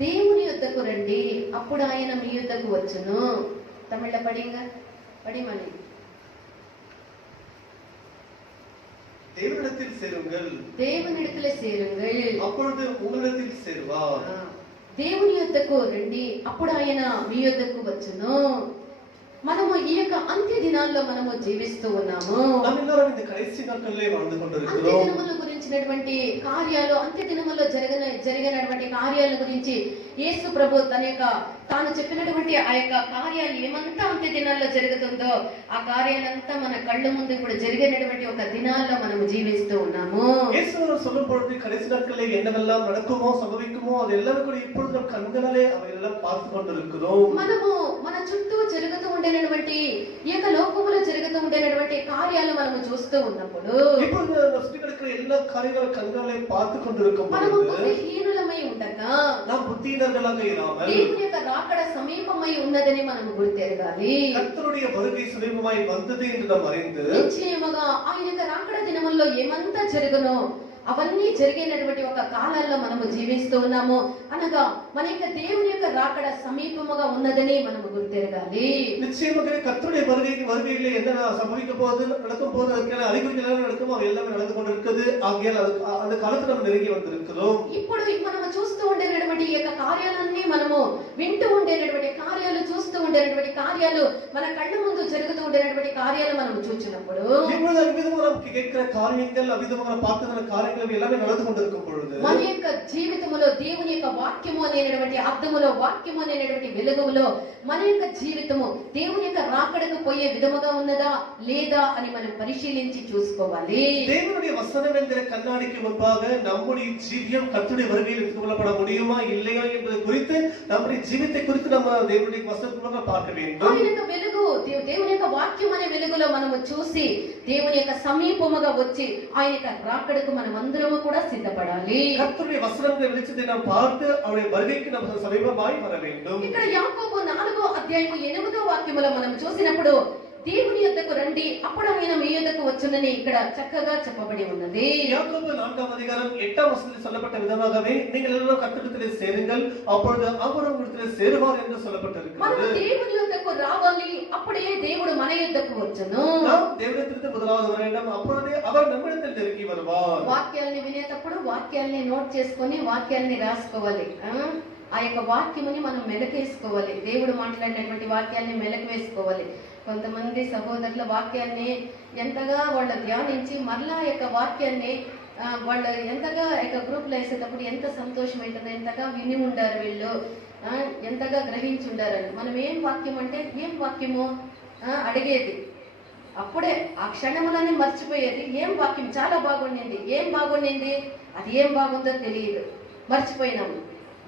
దేవుని యొద్దకు రండి, అప్పుడు ఆయన మీ యొద్దకు వచ్చును. తమిళ படிங்க, படிமணி. தேவனிடத்தில் சேருங்கள், దేవునిடத்தில் சேருங்கள், அப்பொழுது உங்களிடத்தில் சேருவார். దేవుని యొద్దకు రండి, అప్పుడు ఆయన మీ యొద్దకు వచ్చును. మనము ఈ యొక్క అంత్య దినాల్లో మనము జీవిస్తూ ఉన్నాము. మనమందరం இந்த கடைசி நாட்களிலே வாழ்ந்து கொண்டிருக்கிறோம். అంత్య దినముల గురించినటువంటి కార్యాలు, అంత్య దినముల్లో జరిగినటువంటి కార్యాల గురించి యేసు ప్రభు తాను చెప్పినటువంటి ఆ యొక్క కార్యాలు ఏమంతా అంత్య దినాల్లో జరుగుతుందో ఆ కార్యాలంతా మన కళ్ళ ముందు ఇప్పుడు జరిగినటువంటి ఒక దినాల్లో మనము జీవిస్తూ ఉన్నాము. యేసు சொல்லும் பொழுது கடைசி நாட்களிலே என்னவெல்லாம் நடக்குமோ సంభవిக்குமோ அதெல்லாம் கூட இப்பொழுது நம் கண்களாலே அவையெல்லாம் பார்த்து கொண்டிருக்கிறோம். మనము మన చుట్టూ జరుగుతూ ఉండేటువంటి ఈ యొక్క లోకములో జరుగుతూ ఉండేటువంటి కార్యాలు మనము చూస్తూ ఉన్నప్పుడు ఇప్పుడు சுற்றி கிடக்கிற எல்லா காரியங்களும் கண்களாலே பார்த்து கொண்டிருக்கும் మనము பொழுது బుద్ధిహీనులమై ఉండగా நாம் புத்தியினர்களாக இராமல் దేవుని యొక్క రాకడ సమీపమై ఉన్నదని మనము గుర్తెరగాలి. கர்த்தருடைய வருகை సమీపమై வந்தது என்று நாம் அறிந்து నిశ్చయముగా ఆయన యొక్క రాకడ దినముల్లో ఏమంతా జరుగునో అవన్నీ జరిగినటువంటి ఒక కాలాల్లో మనము జీవిస్తూ ఉన్నాము. అనగా మన యొక్క దేవుని యొక్క రాకడ సమీపముగా ఉన్నదని మనము గుర్తెరగాలి. நிச்சயமாக கர்த்தருடைய வருகையிலே என்ன சம்பவிக்க போகுது, நடக்கும் போது அதுக்கான அறிகுறிகள் எல்லாம் நடக்கும், அவை எல்லாமே நடந்து கொண்டிருக்கிறது. ஆகையால் அந்த காலத்துல நம்ம நெருங்கி வந்திருக்கிறோம். ఇప్పుడు మనము చూస్తూ ఉండేటువంటి ఈ యొక్క కార్యాలన్నీ మనము వింటూ ఉండేటువంటి కార్యాలు, చూస్తూ ఉండేటువంటి కార్యాలు, మన కళ్ళ ముందు జరుగుతూ ఉండేటువంటి కార్యాలు మనము చూచినప్పుడు இப்பொழுது அவ்விதமாக நமக்கு கேட்கிற காரியங்கள், அவ்விதமாக பார்க்கிற காரியங்கள் எல்லாமே நடந்து கொண்டிருக்கும் பொழுது మన యొక్క జీవితములో దేవుని యొక్క వాక్యము అనేటువంటి అర్థములో, వాక్యము అనేటువంటి వెలుగులో మన యొక్క జీవితము దేవుని యొక్క రాకడకు పోయే విధముగా ఉన్నదా లేదా అని మనం పరిశీలించి చూసుకోవాలి. தேவனுடைய வசனம் என்கிற கண்ணாடிக்கு முன்பாக நம்முடைய ஜீவியம் கர்த்தருடைய வருகையில் எடுத்துக்கொள்ளப்பட முடியுமா இல்லையா என்பது குறித்து நம்முடைய ஜீவித்தை குறித்து நம்ம தேவனுடைய வசனத்திற்காக பார்க்க வேண்டும். ఆయన యొక్క వెలుగు, దేవుని యొక్క వాక్యం అనే వెలుగులో మనము చూసి దేవుని యొక్క సమీపముగా వచ్చి ఆయన యొక్క రాకడకు మనం అందరము కూడా సిద్ధపడాలి. கர்த்தருடைய வசனத்தின் வெளிச்சத்தை நாம் பார்த்து அவருடைய வருகைக்கு நாம் சமீபமாய் வர வேண்டும். ఇక్కడ యాకోబు 4వ అధ్యాయము 8వ వాక్యములో మనం చూసినప్పుడు దేవుని యొద్దకు రండి, అప్పుడు ఆయన మీ యొద్దకు వచ్చునని ఇక్కడ చక్కగా చెప్పబడి ఉన్నది. யாக்கோபு 4ஆம் அதிகாரம் 8ஆம் வசனத்தில் சொல்லப்பட்ட விதமாகவே நீங்கள் எல்லாரும் கர்த்தரிடத்திலே சேருங்கள், அப்பொழுது அவர் உங்களிடத்திலே சேருவார் என்று சொல்லப்பட்டிருக்கிறது. మనం దేవుని యొద్దకు రావాలి, అప్పుడే దేవుడు మన యొద్దకు వచ్చును. நாம் தேவனிடத்திற்கு முதலாவது வர வேண்டும், அப்பொழுதே அவர் நம்மிடத்தில் நெருங்கி வருவார். వాక్యాల్ని వినేటప్పుడు వాక్యాల్ని నోట్ చేసుకొని వాక్యాల్ని రాసుకోవాలి. ఆ యొక్క వాక్యముని మనం మెలకేసుకోవాలి. దేవుడు మాట్లాడినటువంటి వాక్యాల్ని మెలకు వేసుకోవాలి. కొంతమంది సహోదరుల వాక్యాన్ని ఎంతగా వాళ్ళు ధ్యానించి మరలా యొక్క వాక్యాన్ని వాళ్ళు ఎంతగా యొక్క గ్రూప్ లో వేసేటప్పుడు ఎంత సంతోషం అవుతుంది, ఎంతగా విని ఉండారు వీళ్ళు, ఎంతగా గ్రహించి ఉండారని. మనం ఏం వాక్యం అంటే ఏం వాక్యము అడిగేది, అప్పుడే ఆ క్షణములని మర్చిపోయేది. ఏం వాక్యం చాలా బాగుండింది, ఏం బాగుండింది, అది ఏం బాగుందో తెలియదు, మర్చిపోయినాము.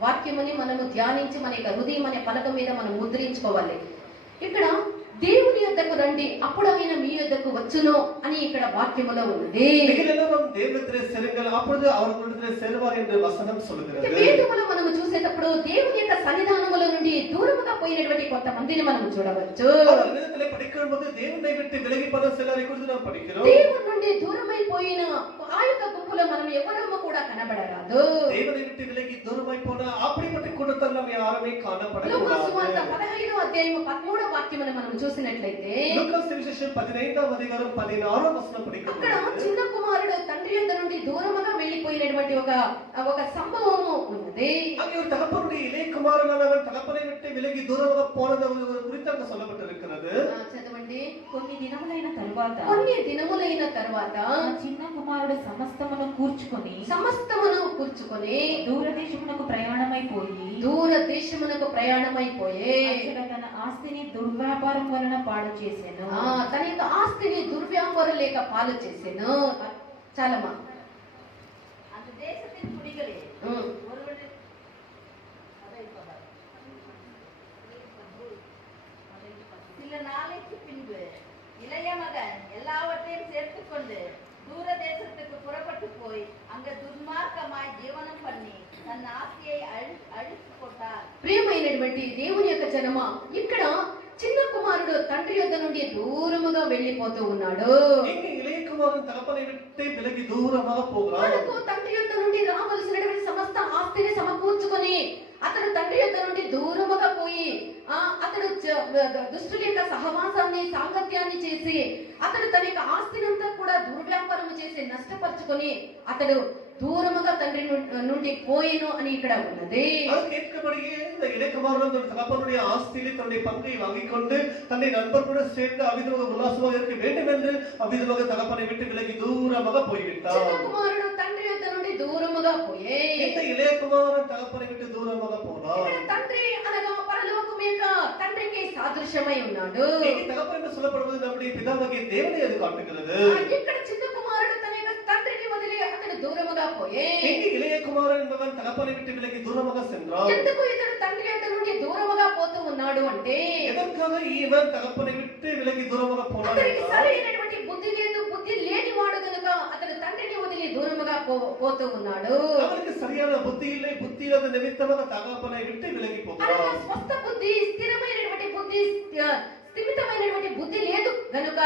వాక్యముని మనము ధ్యానించి మన యొక్క హృదయం అనే పలక మీద మనం ముద్రించుకోవాలి. ఇక్కడ దేవుని యొద్దకు రండి, అప్పుడు ఆయన మీ యొద్దకు వచ్చును అని ఇక్కడ వాక్యములో ఉన్నది. தேவனிடத்திலே சேருங்கள், அப்பொழுது அவர் உங்களிடத்திலே சேருவார் என்று வசனம் சொல்கிறது. వేదములో మనము చూసేటప్పుడు దేవుని యొక్క సన్నిధానములో నుండి దూరముగా పోయినటువంటి కొంతమందిని మనం చూడవచ్చు. வேதத்திலே படிக்கும்போது தேவனை விட்டு விலகி போன சிலரை குறித்து நாம் படிக்கிறோம். దేవుని నుండి దూరమైపోయిన ఆ యొక్క గుంపులో మనం ఎవరము కూడా కనబడరాదు. தேவனை விட்டு விலகி தூரமாய் போன அப்படிப்பட்ட கூட்டத்தார் நாம் யாருமே காணப்படக்கூடாது. లూకా సువార్త 15వ అధ్యాయము 13వ వాక్యమును మనం చూసినట్లయితే లూకా సువిశేషం 15వ అధ్యాయం 16వ వచనం అక్కడ படிக்கிறோம். చిన్న కుమారుడు తండ్రి యొద్ద నుండి దూరముగా వెళ్ళిపోయినటువంటి ఒక సంభవము ఉన్నది. அங்கே ஒரு தகப்பனுடைய இளைய குமாரனானவன் தகப்பனை விட்டு விலகி தூரமாக போனது குறித்து அங்கு சொல்லப்பட்டிருக்கிறது. చదవండి. కొన్ని దినములైన తరువాత చిన్న కుమారుడు సమస్తమును కూర్చుకొని దూరదేశమునకు ప్రయాణమైపోయి తన ఆస్తిని దుర్వ్యాపారం వలన పాడు చేసెను. తన యొక్క ఆస్తిని దుర్వ్యాపారం లేక పాలు చేసెను. చాలమ్మా. அந்த தேசத்தின் குடிகளே சில நாளைக்கு பின்பு இளைய மகன் எல்லாவற்றையும் சேர்த்துக் கொண்டு தூர தேசத்துக்கு புறப்பட்டு போய் அங்க துர்மார்க்கமாய் ஜீவனம் பண்ணி தன் ஆஸ்தியை அழித்து போட்டார். ప్రియమైనటువంటి దేవుని యొక్క జనమా, ఇక్కడ చిన్న కుమారుడు తండ్రి యొద్ద నుండి దూరముగా వెళ్ళిపోతూ ఉన్నాడు. இளைய குமாரன் தகப்பனை விட்டு விலகி தூரமாக போகிறான். తండ్రి యొద్ద నుండి రావాల్సినటువంటి సమస్త ఆస్తిని సమకూర్చుకొని అతడు తండ్రి యొద్ద నుండి దూరముగా పోయి అతడు దుష్టుల యొక్క సహవాసాన్ని సాంగత్యాన్ని చేసి అతడు తన యొక్క ఆస్తినంతా కూడా దుర్వ్యాపారం చేసి నష్టపరుచుకొని అతడు தூரமாக தன்னை నుండి போயினோ అని ఇక్కడ ఉన్నది. அது கேட்கபடியே இந்த இளையகுமாரன் தன் தகப்பனுடைய ஆஸ்தியிலே தன்னுடைய பங்கை வாங்கிக் கொண்டு தன்னை நண்பர்களுடன் சேர்ந்து அவ்விதமாக உல்லாசமாக இருக்க வேண்டும் என்று அவ்விதமாக தகப்பனை விட்டு விலகி தூரமாக போய்விட்டார். చిన్న కుమారుడు తండ్రి యొద్ద నుండి దూరముగా పోయే இந்த இளையகுமாரன் தகப்பனை விட்டு தூரமாக போனார். ఇక్కడ తండ్రి అనగా పరలోకం యొక్క తండ్రికి సాదృశ్యమై ఉన్నాడు. இங்கே தகப்பன் என்று சொல்லப்படுவது நம்முடைய பிதாவாகிய தேவனை அது காட்டுகிறது. ఇక్కడ చిన్న కుమారుడు తన యొక్క తండ్రిని వదిలి అతడు దూరముగా పోయే இங்கே இளையகுமாரன் என்பவன் தகப்பனை விட்டு விலகி தூரமாக சென்றான். ఎందుకు ఇతడు తండ్రి యొద్ద నుండి దూరముగా పోతూ ఉన్నాడు అంటే எதற்காக இவன் தகப்பனை விட்டு விலகி தூரமாக போனான்? అతనికి సరైనటువంటి బుద్ధి లేదు, బుద్ధి లేనివాడు కనుక అతడు తండ్రిని వదిలి దూరముగా పోతూ ఉన్నాడు. அவனுக்கு சரியான புத்தி இல்லை, புத்தி இல்லாத நிமித்தமாக தகப்பனை விட்டு விலகி போகிறான். స్వస్థ బుద్ధి, స్థిరమైనటువంటి బుద్ధి, స్థిమితమైనటువంటి బుద్ధి లేదు గనుక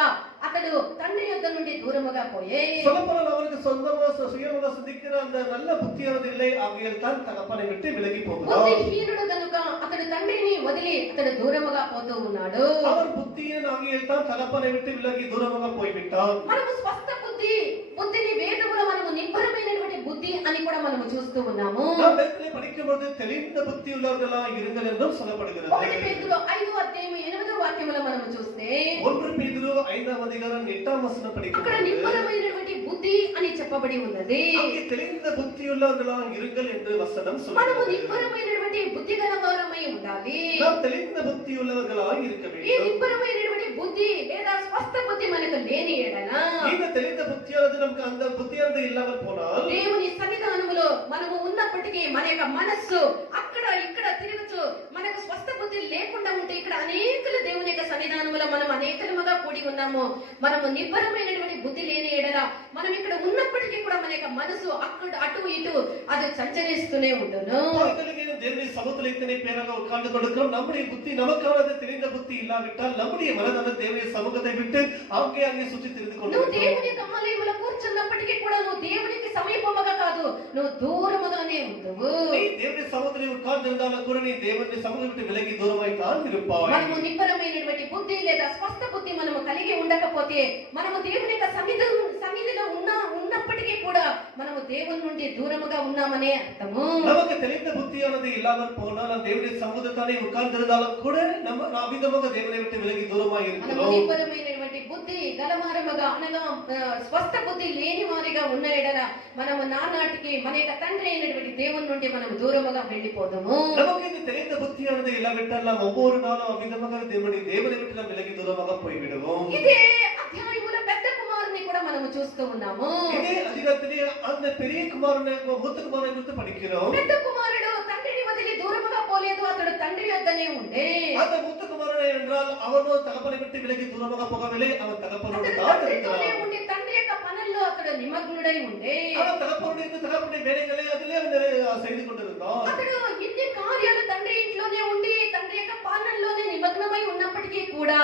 అతడు తండ్రి యొద్ద నుండి దూరముగా పోయే சொல்லப்போனால் அவனுக்கு சொந்தமாக சுயமாக சிந்திக்கிற அந்த நல்ல புத்தியானது இல்லை, ஆகையால் தான் தகப்பனை விட்டு விலகி போகிறான். బుద్ధిహీనుడు గనుక అతడు తండ్రిని వదిలి అతడు దూరముగా పోతూ ఉన్నాడు. அவன் புத்தியன் ஆகையால் தான் தகப்பனை விட்டு விலகி தூரமாக போய்விட்டான். మనము స్వస్థ బుద్ధి, బుద్ధిని వేదములో మనము నిబ్బరమైనటువంటి బుద్ధి అని కూడా మనము చూస్తూ ఉన్నాము. நாம் வேதத்திலே படிக்கும்போது தெளிந்த புத்தி உள்ளவர்களா இருங்கள் என்றும் சொல்லப்படுகிறது. 1 పేతురు 5వ అధ్యాయం 8వ వాక్యములో మనము చూస్తే 1 பேதுரு 5వ அதிகாரம் 8వ వచనం అక్కడ படிக்கிறோம். నిబ్బరమైనటువంటి బుద్ధి అని చెప్పబడి ఉన్నది. அங்கே தெளிந்த புத்தி உள்ளவர்களா இருங்கள் என்று வசனம் మనము சொல்கிறது. నిబ్బరమైనటువంటి బుద్ధి గలవారమై ఉండాలి. நாம் தெளிந்த புத்தி உள்ளவர்களா இருக்க ఈ வேண்டும். నిబ్బరమైనటువంటి బుద్ధి లేదా స్వస్థ బుద్ధి మనకు లేని ఎడల இந்த தெளிந்த புத்தியானது நமக்கு அந்த புத்தியானது இல்லாமல் போனால் దేవుని సన్నిధానములో మనము ఉన్నప్పటికీ మన యొక్క మనస్సు అక్కడ ఇక్కడ తిరుగుతూ మనకు స్వస్థ బుద్ధి లేకుండా ఉంటే ఇక్కడ అనేకులు దేవుని యొక్క సన్నిధానములో మనం అనేకలుగా కూడి ఉన్నాము. మనము నిబ్బరమైనటువంటి బుద్ధి లేని ఎడల మనం ఇక్కడ ఉన్నప్పటికీ కూడా మన యొక్క మనసు అక్కడ అటు ఇటు అది సంచరిస్తూనే ఉండును. தேவனுடைய சமூகத்தில் இத்தனை பேராக உட்கார்ந்து கொடுக்கிறோம். நம்முடைய புத்தி நமக்கானது தெரிந்த புத்தி இல்லாவிட்டால் நம்முடைய மனதான தேவனுடைய சமூகத்தை விட்டு அங்கே சுற்றி திரிந்து నువ్వు దేవుని கொண்டிருக்கிறோம். యొక్క ఆలయములో కూర్చున్నప్పటికీ కూడా నువ్వు దేవునికి సమీపముగా కాదు, నువ్వు దూరముగానే ఉండువు. நீ தேவனுடைய சமூகத்தில் உட்கார்ந்து இருந்தாலும் கூட நீ தேவனுடைய சமூகத்தை விட்டு விலகி தூரமாய் தான் இருப்பாய். మనము నిబ్బరమైనటువంటి బుద్ధి లేదా స్వస్థ బుద్ధి మనము కలిగి ఉండకపోతే మనము దేవుని యొక్క సన్నిధిలో ఉన్నప్పటికీ కూడా మనము దేవుని నుండి దూరముగా ఉన్నామనే అర్థము. நமக்கு தெளிந்த புத்தியானது இல்லாமல் போனால் நாம் தேவனுடைய சமூகத்தானே உட்கார்ந்து இருந்தாலும் கூட நம்ம அவிதமாக தேவனை விட்டு விலகி தூரமாய் మనము இருக்கிறோம். నిబ్బరమైనటువంటి బుద్ధి గలవారముగా అనగా స్వస్థ బుద్ధి లేని వారిగా ఉన్న ఎడల మనము నానాటికి మన యొక్క తండ్రి అయినటువంటి దేవుని నుండి మనము దూరముగా వెళ్ళిపోదాము. நமக்கு இந்த தெளிந்த புத்தியானது இல்லாவிட்டால் நாம் ஒவ்வொரு நாளும் அவ்விதமாக தேவனை விட்டு நாம் விலகி தூரமாக போய்விடுவோம். ఇదే అధ్యాయముల పెద్ద కుమారుని కూడా మనము చూస్తూ ఉన్నాము. இதே அதிகாரத்திலே அந்த பெரிய குமாரனை மூத்த குமாரனை குறித்து படிக்கிறோம். పెద్ద కుమారుడు తండ్రిని వదిలి దూరముగా పోలేదు, అతడు తండ్రి యొద్దనే ఉండే. அந்த மூத்த குமாரனை என்றால் அவனோ தகப்பனை விட்டு விலகி தூரமாக போகவில்லை, அவன் தகப்பனோடு అతడు தான் తండ్రితోనే இருக்கிறான். ఉండి తండ్రి యొక్క పనుల్లో అతడు నిమగ్నుడై ఉండే. அவன் தகப்பனுடைய வேலைகளை அதிலே அவன் செய்து கொண்டிருந்தான். అతడు ఇన్ని కార్యాలు తండ్రి ఇంట్లోనే ఉండి తండ్రి యొక్క పాలనలోనే నిమగ్నమై ఉన్నప్పటికీ కూడా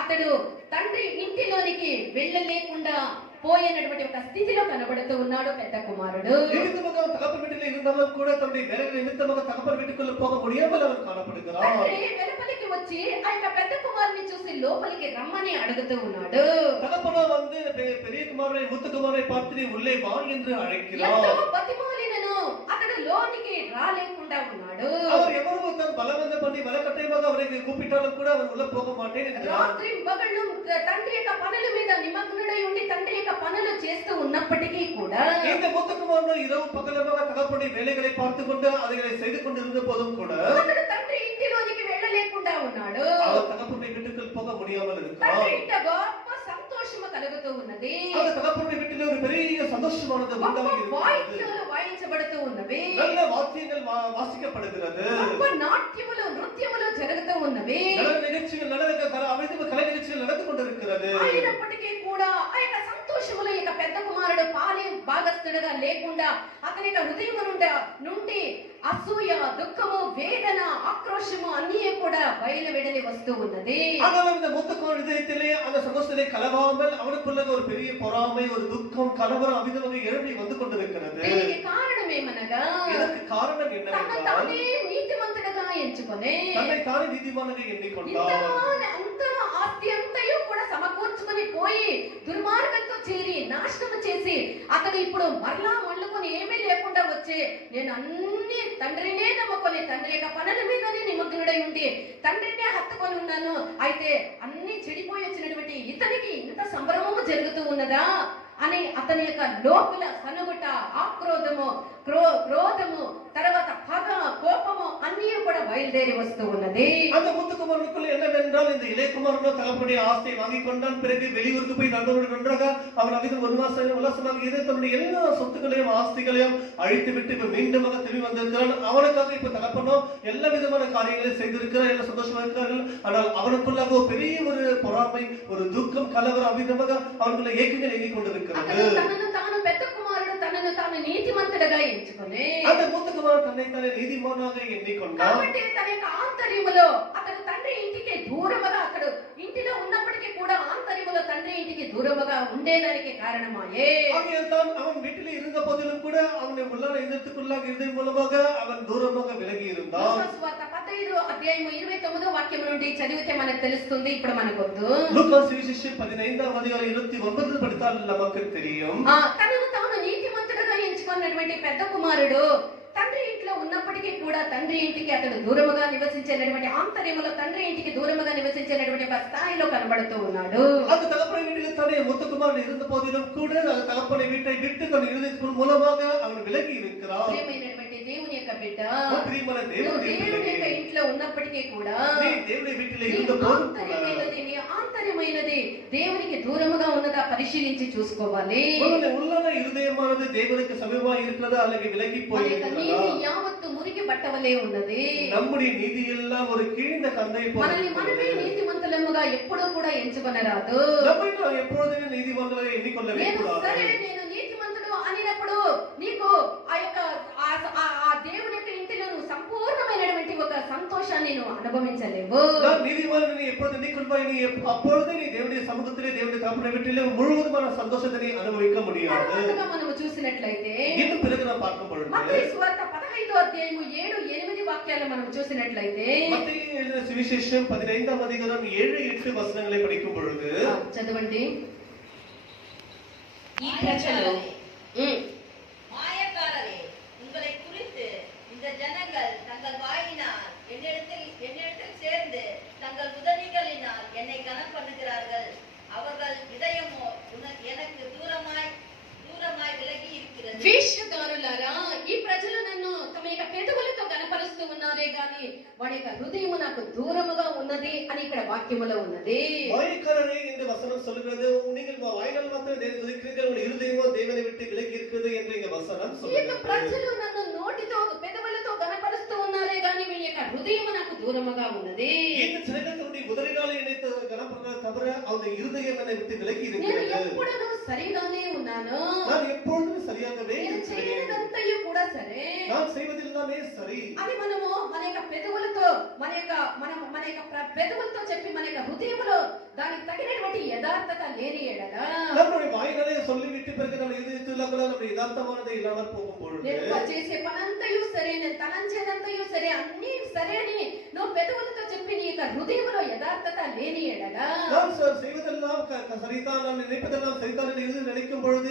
అతడు తండ్రి ఇంటిలోనికి వెళ్ళలేకుండా పోయినటువంటి ఒక స్థితిలో కనబడుతూ ఉన్నాడు పెద్ద కుమారుడు. நிமித்தமாக அவன் தகப்பன் வீட்டில் இருந்தாலும் கூட தன்னுடைய வேலைகள் நிமித்தமாக தகப்பன் வீட்டுக்குள்ள போக முடியாமல் அவன் காணப்படுகிறான். తండ్రి వెలుపలికి వచ్చి ఆ యొక్క పెద్ద కుమారుని చూసి లోపలికి రమ్మని అడుగుతూ ఉన్నాడు. தகப்பனோ வந்து பெரிய குமாரனை மூத்த குமாரனை பார்த்து நீ உள்ளே வா என்று ఎంతో அழைக்கிறான். బతిమాలినను అతడు లోనికి రాలేకుండా ఉన్నాడు. அவர் எவ்வளவு தான் பலவந்த பண்ணி வலக்கட்டாயமாக அவரை கூப்பிட்டாலும் கூட அவர் உள்ள போக மாட்டேன் என்கிறார். రాత్రి పగళ్ళు తండ్రి యొక్క పనుల మీద నిమగ్నుడై ఉండి తండ్రి యొక్క పనులు చేస్తూ ఉన్నప్పటికీ కూడా இந்த மூத்த குமாரனோ இரவு பகலமாக தகப்பனுடைய வேலைகளை பார்த்து கொண்டு அதைகளை செய்து கொண்டிருந்த போதும் கூட అతడు తండ్రి ఇంటిలోనికి వెళ్ళలేకుండా ఉన్నాడు. அவர் தகப்பனுடைய வீட்டுக்குள் போக முடியாமல் తండ్రి இருக்கிறார். ఇంట గొప్ప సంతోషము కలుగుతూ ఉన్నది. அவர் தகப்பனுடைய வீட்டிலே ஒரு பெரிய சந்தோஷமானது గొప్ప உண்டாகி இருக்கிறது. వాయిద్యాలు వాయించబడుతూ ఉన్నవి. நல்ல வாத்தியங்கள் வாசிக்கப்படுகிறது. గొప్ప నాట్యములు నృత్యములు జరుగుతూ ఉన్నవి. நடன நிகழ்ச்சிகள் கலை நிகழ்ச்சிகள் நடந்து கொண்டிருக்கிறது. అయినప్పటికీ కూడా ఆ యొక్క సంతోషములో యొక్క పెద్ద కుమారుడు పాలే భాగస్థుడుగా లేకుండా అతని యొక్క హృదయము నుండి అసూయ, దుఃఖము, వేదన, ఆక్రోషము అన్నీ కూడా బయలు వెడలి వస్తూ ఉన్నది. ஆனாலும் இந்த மூத்த குமாரன் இதயத்திலே அந்த சந்தோஷத்தை கலவாமல் அவனுக்குள்ள ஒரு பெரிய பொறாமை, ஒரு துக்கம், கலவரம் அவிதமாக எழும்பி வந்து கொண்டிருக்கிறது. దీనికి కారణం ఏమనగా இதற்கு காரணம் తన என்னவென்றால் తానే నీతి ఎంచుకొని தன்னை தானே நீதிமானாக எண்ணிக்கொண்டார். అంత ఆస్తి అంతయు కూడా సమకూర్చుకొని పోయి దుర్మార్గంతో చేరి నాశనం చేసి అతను ఇప్పుడు మరలా మళ్ళుకొని ఏమీ లేకుండా వచ్చే నేను అన్ని తండ్రినే నమ్ముకొని తండ్రి యొక్క పనుల మీదనే నిమగ్నుడై ఉండి తండ్రినే హత్తుకొని ఉన్నాను, అయితే అన్ని చెడిపోయి వచ్చినటువంటి ఇతనికి ఇంత సంభ్రమము జరుగుతూ ఉన్నదా అని అతని యొక్క లోపల సనుగుట, ఆక్రోధము, క్రోధము, తర్వాత పగ, కోపము అన్నీ కూడా బయలుదేరి వస్తూ ఉన్నది. அந்த முத்துக்குமாரனுக்குள்ள என்னவென்றால் இந்த இளையகுமாரனோ தகப்பனுடைய ஆஸ்தியை வாங்கி கொண்டான். பிறகு வெளியூருக்கு போய் நண்பர்களுடன் ஒன்றாக அவன் அவிதம் உல்லாசமாக இதை தன்னுடைய எல்லா சொத்துக்களையும் ஆஸ்திகளையும் அழித்து விட்டு இப்ப மீண்டுமாக திரும்பி வந்திருக்கிறான். அவனுக்காக இப்ப தகப்பனோ எல்லா விதமான காரியங்களையும் செய்திருக்கிறார், எல்லாம் சந்தோஷமா இருக்கிறார்கள். ஆனால் அவனுக்குள்ளாக ஒரு பெரிய ஒரு பொறாமை, ஒரு துக்கம், கலவரம் அவிதமாக அவனுக்குள்ள ஏக்கங்கள் இயங்கிக் கொண்டிருக்கிறது. తనను తాను పెద్ద కుమారుడు తనను తాను నీతిమంతుడిగా ఎంచుకొని அந்த மூத்தகுமாரன் தன்னை தானே நீதிமானாக எண்ணிக்கொண்டான். కాబట్టి తన యొక్క ఆంతర్యములో అతను తండ్రి ఇంటికి దూరముగా అతడు ఇంటిలో ఉన్నప్పటికీ కూడా ఆంతర్యములో తండ్రి ఇంటికి దూరముగా ఉండేదానికి కారణమాయే. ஆகையால் அவன் வீட்டில் இருந்த போதிலும் கூட அவனை உள்ளான இதயத்துக்குள்ளாக இருந்ததன் மூலமாக அவன் தூரமாக விலகி இருந்தான். లూకాసు వార్త 15వ అధ్యాయము 29వ వాక్యం నుండి చదివితే మనకు తెలుస్తుంది. ఇప్పుడు మనకొద్దు. லூக்காஸ் சுவிசேஷம் 15వ అధ్యాయం 29 படித்தால் நமக்கு தெரியும். తనను తాను నీతిమంతుడిగా ఎంచుకున్నటువంటి పెద్ద కుమారుడు తండ్రి ఇంట్లో ఉన్నప్పటికీ కూడా తండ్రి ఇంటికి అతడు దూరముగా నివసించేటువంటి ఆంతర్యములో తండ్రి ఇంటికి దూరముగా నివసించేటువంటి ఒక స్థాయిలో కనబడుతూ ఉన్నాడు. அந்த தகப்பனை வீட்டில் தானே மூத்தகுமாரன் இருந்த போதிலும் கூட அந்த தகப்பனை வீட்டை விட்டு தன் இருதயத்தின் மூலமாக அவன் விலகி இருக்கிறான். ప్రియమైనటువంటి దేవుని యొక్క బిడ్డ, பிரியமான దేవుని దేవుని యొక్క ఇంట్లో ఉన్నప్పటికీ కూడా நீ தேவனுடைய வீட்டில் இருந்த போதும் கூட నీ ఆంతర్యమైనది దేవునికి దూరముగా ఉన్నదా పరిశీలించి చూసుకోవాలి. உள்ளான இருதயமானது தேவனுக்கு சமீபமாக இருக்கிறதா அல்லது விலகி போய் இருக்கிறதா? నీతి యావత్తు మురికి బట్టవలే ఉన్నది. நம்முடைய நீதி எல்லாம் ஒரு கிழிந்த கந்தை போல. మనల్ని మనమే నీతిమంతులముగా ఎప్పుడూ కూడా ఎంచుకొనరాదు. நம்மை நாம் எப்பொழுதுமே நீதிமான்களாக எண்ணிக்கொள்ளவே నేను கூடாது. సరే నేను నీతిమంతుడు అనినప్పుడు నీకు ఆ యొక్క ఆ దేవుని యొక్క ఇంటిలో నువ్వు సంపూర్ణమైనటువంటి ఒక సంతోషాన్ని నువ్వు అనుభవించలేవు. நான் நீதிமான் நீ எப்பொழுது எண்ணிக்கொள்வாய், நீ அப்பொழுது நீ தேவனுடைய சமூகத்திலே தேவனுடைய தகப்பனை வீட்டிலே முழுவதுமான சந்தோஷத்தை நீ அனுபவிக்க முடியாது. తర్వాతగా మనము చూసినట్లయితే இன்னும் பிறகு நாம் பார்க்கும் பொழுது మత్తయి సువార్త 15వ అధ్యాయము 7-8 వాక్యాలు మనం చూసినట్లయితే மத்தேயு எழுதின சுவிசேஷம் 15వ அதிகாரம் 7-8 வசனங்களை படிக்கும் பொழுது చదవండి. ఈ ప్రజలు ఉమ్. மாயக்காரரே, உங்களை குறித்து இந்த ஜனங்கள் தங்கள் வாயினால் என்னிடத்தில் சேர்ந்து தங்கள் உதவிகளினால் என்னை கனம் பண்ணுகிறார்கள். அவர்கள் இதயமோ எனக்கு தூரமாய் விலகி இருக்கிறது. వేషధారులారా, ఈ ప్రజలు నన్ను తమ యొక్క పెదవులతో కనపరుస్తూ ఉన్నారే గాని వాడి యొక్క హృదయము నాకు దూరముగా ఉన్నది అని ఇక్కడ వాక్యములో ఉన్నది. மாயக்காரரே என்று வசனம் சொல்கிறது. நீங்கள் வாயினால் மாத்திரம் தேவனை துதிக்கிறீர்கள், உங்கள் இருதயமோ தேவனை விட்டு விலகி இருக்கிறது என்று இங்க வசனம் ఈ యొక్క சொல்கிறது. ప్రజలు నన్ను నోటితో పెదవులతో కనపరుస్తూ ఉన్నారే గాని వీళ్ళ యొక్క హృదయము నాకు దూరముగా ఉన్నది. இந்த ஜனங்களுடைய முதலினாலே என்னை கனப்படுறத தவிர அவங்க இருதயம் என்னை விட்டு விலகி నేను இருக்கிறது. ఎప్పుడూ సరిగానే ఉన్నాను. நான் எப்பொழுதும் சரியாகவே నేను இருக்கிறேன். చేయనిదంతయు కూడా సరే நான் செய்வதெல்லாமே சரி. అది మనము మన యొక్క పెదవులతో మన యొక్క పెదవులతో చెప్పి మన యొక్క హృదయములో దానికి తగినటువంటి యథార్థత లేని ఎడల நம்முடைய வாயினாலே சொல்லிவிட்டு பிறகு நம்ம இதயத்துல கூட நம்ம யதார்த்தமானதை இல்லாமல் போகும் பொழுது నేను చేసే పనంతయు సరే, నేను తలంచేదంతయు సరే, అన్ని సరే అని నువ్వు పెదవులతో చెప్పి నీ యొక్క హృదయములో యథార్థత లేని ఎడల நாம் செய்வதெல்லாம் சரிதான், நாம் நினைப்பதெல்லாம் சரிதான் என்று நினைக்கும் பொழுது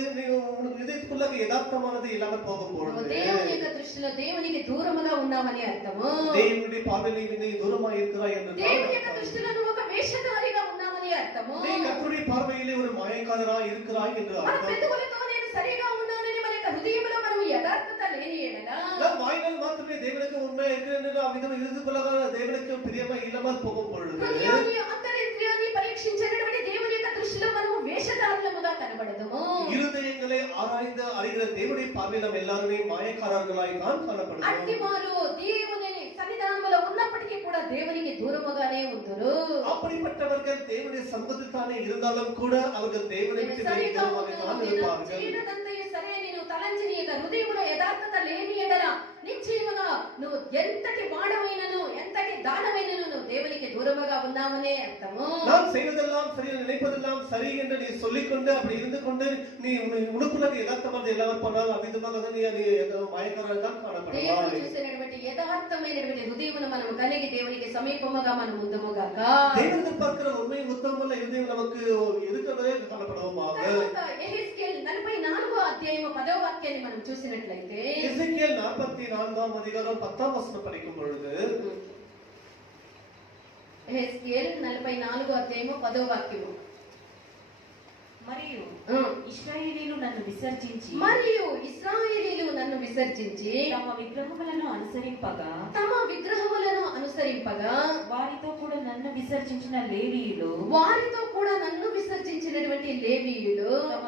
உனக்கு இதயத்துக்குள்ளாக யதார்த்தமானது இல்லாமல் போகும் பொழுது దేవుని యొక్క దృష్టిలో దేవునికి దూరముగా ఉన్నామని అర్థము. தேவனுடைய பார்வையில் நீ தூரமாக இருக்கிறாய் என்று దేవుని యొక్క దృష్టిలో నువ్వు ఒక వేషధారిగా ఉన్నామని అర్థము. நீ கர்த்தருடைய பார்வையிலே ஒரு மாயக்காரராய் இருக்கிறாய் என்று మన அர்த்தம். పెదవులతో నేను సరిగా ఉన్నానని మన యొక్క హృదయంలో మనం యథార్థత లేని ఎడల நாம் வாயினால் மாத்திரமே தேவனுக்கு உண்மை இருக்கிறது என்று அவ்விதம் இறுதிக்குள்ளாக தேவனுக்கு பிரியமா இல்லாமல் போகும் பொழுது హృదయాన్ని అంతరింద్రియాన్ని పరీక్షించేటువంటి దేవుని యొక్క దృష్టిలో మనము వేషధారులముగా కనబడదుము. இருதயங்களை ஆராய்ந்து அறிகிற தேவனுடைய பார்வையில் நாம் எல்லாருமே மாயக்காரர்களாய் தான் காணப்படுகிறோம். అట్టివారు దేవుని సన్నిధానములో ఉన్నప్పటికీ కూడా దేవునికి దూరముగానే ఉందురు. அப்படிப்பட்டவர்கள் தேவனுடைய சமூகத்தில் தானே இருந்தாலும் கூட அவர்கள் தேவனை விட்டு సరిగా விலகி தான் இருப்பார்கள். చేయనదంతయు సరే, నేను తల తలంచి నీ యొక్క హృదయంలో యథార్థత లేని ఎడల నిశ్చయముగా నువ్వు ఎంతటి వాడమైనను ఎంతటి దానమైనను నువ్వు దేవునికి దూరముగా ఉన్నావనే అర్థము. நான் செய்வதெல்லாம் சரி, நினைப்பதெல்லாம் சரி என்று நீ சொல்லிக்கொண்டு அப்படி இருந்து கொண்டு நீ உனக்குள்ளது யதார்த்தமானது எல்லாரும் போனால் அமிதமாக நீ மாயக்காரன் தான் దేవుడు காணப்படுவாய். చూసినటువంటి యథార్థమైనటువంటి హృదయమును మనం కలిగి దేవునికి సమీపముగా మనం ముందుముగాక. தேவன் எதிர்பார்க்கிற உண்மை உத்தமமுள்ள இருதயம் நமக்கு இருக்கிறதே காணப்படுவோமாக. తర్వాత యెహెజ్కేలు 44వ అధ్యాయము 10వ వాక్యాన్ని మనం చూసినట్లయితే எசேக்கியேல் 44ஆம் அதிகாரம் 10ஆம் வசனம் படிக்கும் பொழுது యెహెజ్కేలు 44వ అధ్యాయము 10వ వాక్యము. మరియు ఇశ్రాయేలీయులు నన్ను విసర్జించి మరియు ఇశ్రాయేలీయులు నన్ను విసర్జించి తమ విగ్రహములను అనుసరింపగా వారితో కూడా నన్ను విసర్జించిన లేవీయులు లేవీయులు తమ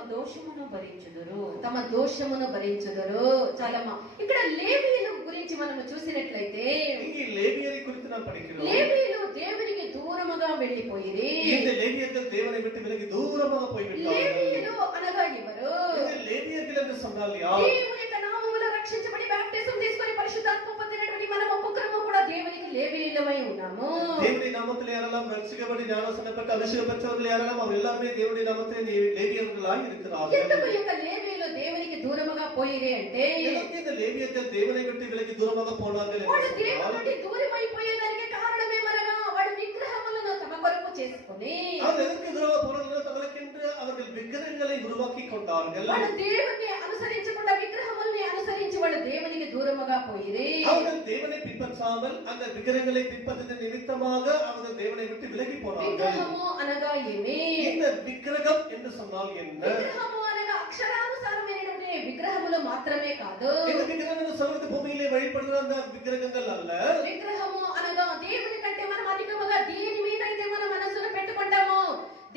దోషమును భరించుదురు. చాలా ఇక్కడ లేవీయుల గురించి మనం చూసినట్లయితే இங்கே லேவியரை குறித்து நாம் படிக்கிறோம். లేవీయులు దేవునికి దూరముగా వెళ్ళిపోయిరి. இந்த லேவியர்கள் தேவனை விட்டு விலகி தூரமாக போய்விட்டார்கள். లేవీయులు అనగా ఎవరు? இந்த லேவியர்கள் என்று சொன்னால் யார்? దేవుని యొక్క నామములో రక్షించబడి బాప్టిజం తీసుకొని పరిశుద్ధాత్మ పొందినటువంటి మనం ఒక్కొక్కరము కూడా దేవునికి లేవీయులమై ఉన్నాము. தேவனுடைய நாமத்தில் யாரெல்லாம் ரட்சிக்கப்பட்டு ஞானஸ்நானப்பட்டு அபிஷேகம் பெற்றவர்கள் யாரெல்லாம் அவர் எல்லாமே தேவனுடைய நாமத்தில் லேவியர்களாய் இருக்கிறார்கள். ఎందుకు ఈ యొక్క లేవీయులు దేవునికి దూరముగా పోయిరి అంటే எதற்கு இந்த லேவியர்கள் தேவனை விட்டு விலகி தூரமாக போனார்கள் వాడు என்று దేవుని சொன்னால் నుండి దూరమైపోయేదానికి కారణమేమనగా వాడు విగ్రహములను తమ కొరకు చేసుకొని அவர் எதற்கு தூரமாக போனார்கள்? தங்களுக்கென்று அவர்கள் விக்கிரகங்களை உருவாக்கி கொண்டார்கள். వాడు దేవుని అనుసరించకుండా విగ్రహముల్ని అనుసరించి వాడు దేవునికి దూరముగా పోయిరి. அவர்கள் தேவனை பின்பற்றாமல் அந்த விக்கிரகங்களை பின்பற்றின நிமித்தமாக அவர்கள் தேவனை விட்டு விலகி போனார்கள். విగ్రహము అనగా ఏమి? இந்த விக்கிரகம் என்று சொன்னால் என்ன? విగ్రహము అనగా అక్షరానుసారమైనటువంటి విగ్రహములు మాత్రమే కాదు. இந்த விக்கிரகங்கள் சொல்வது பூமியிலே வழிபடுகிற அந்த விக்கிரகங்கள் அல்ல. విగ్రహము అనగా దేవుని కంటే మనం అధికముగా దేని మీద అయితే మన మనసును పెట్టుకుంటామో,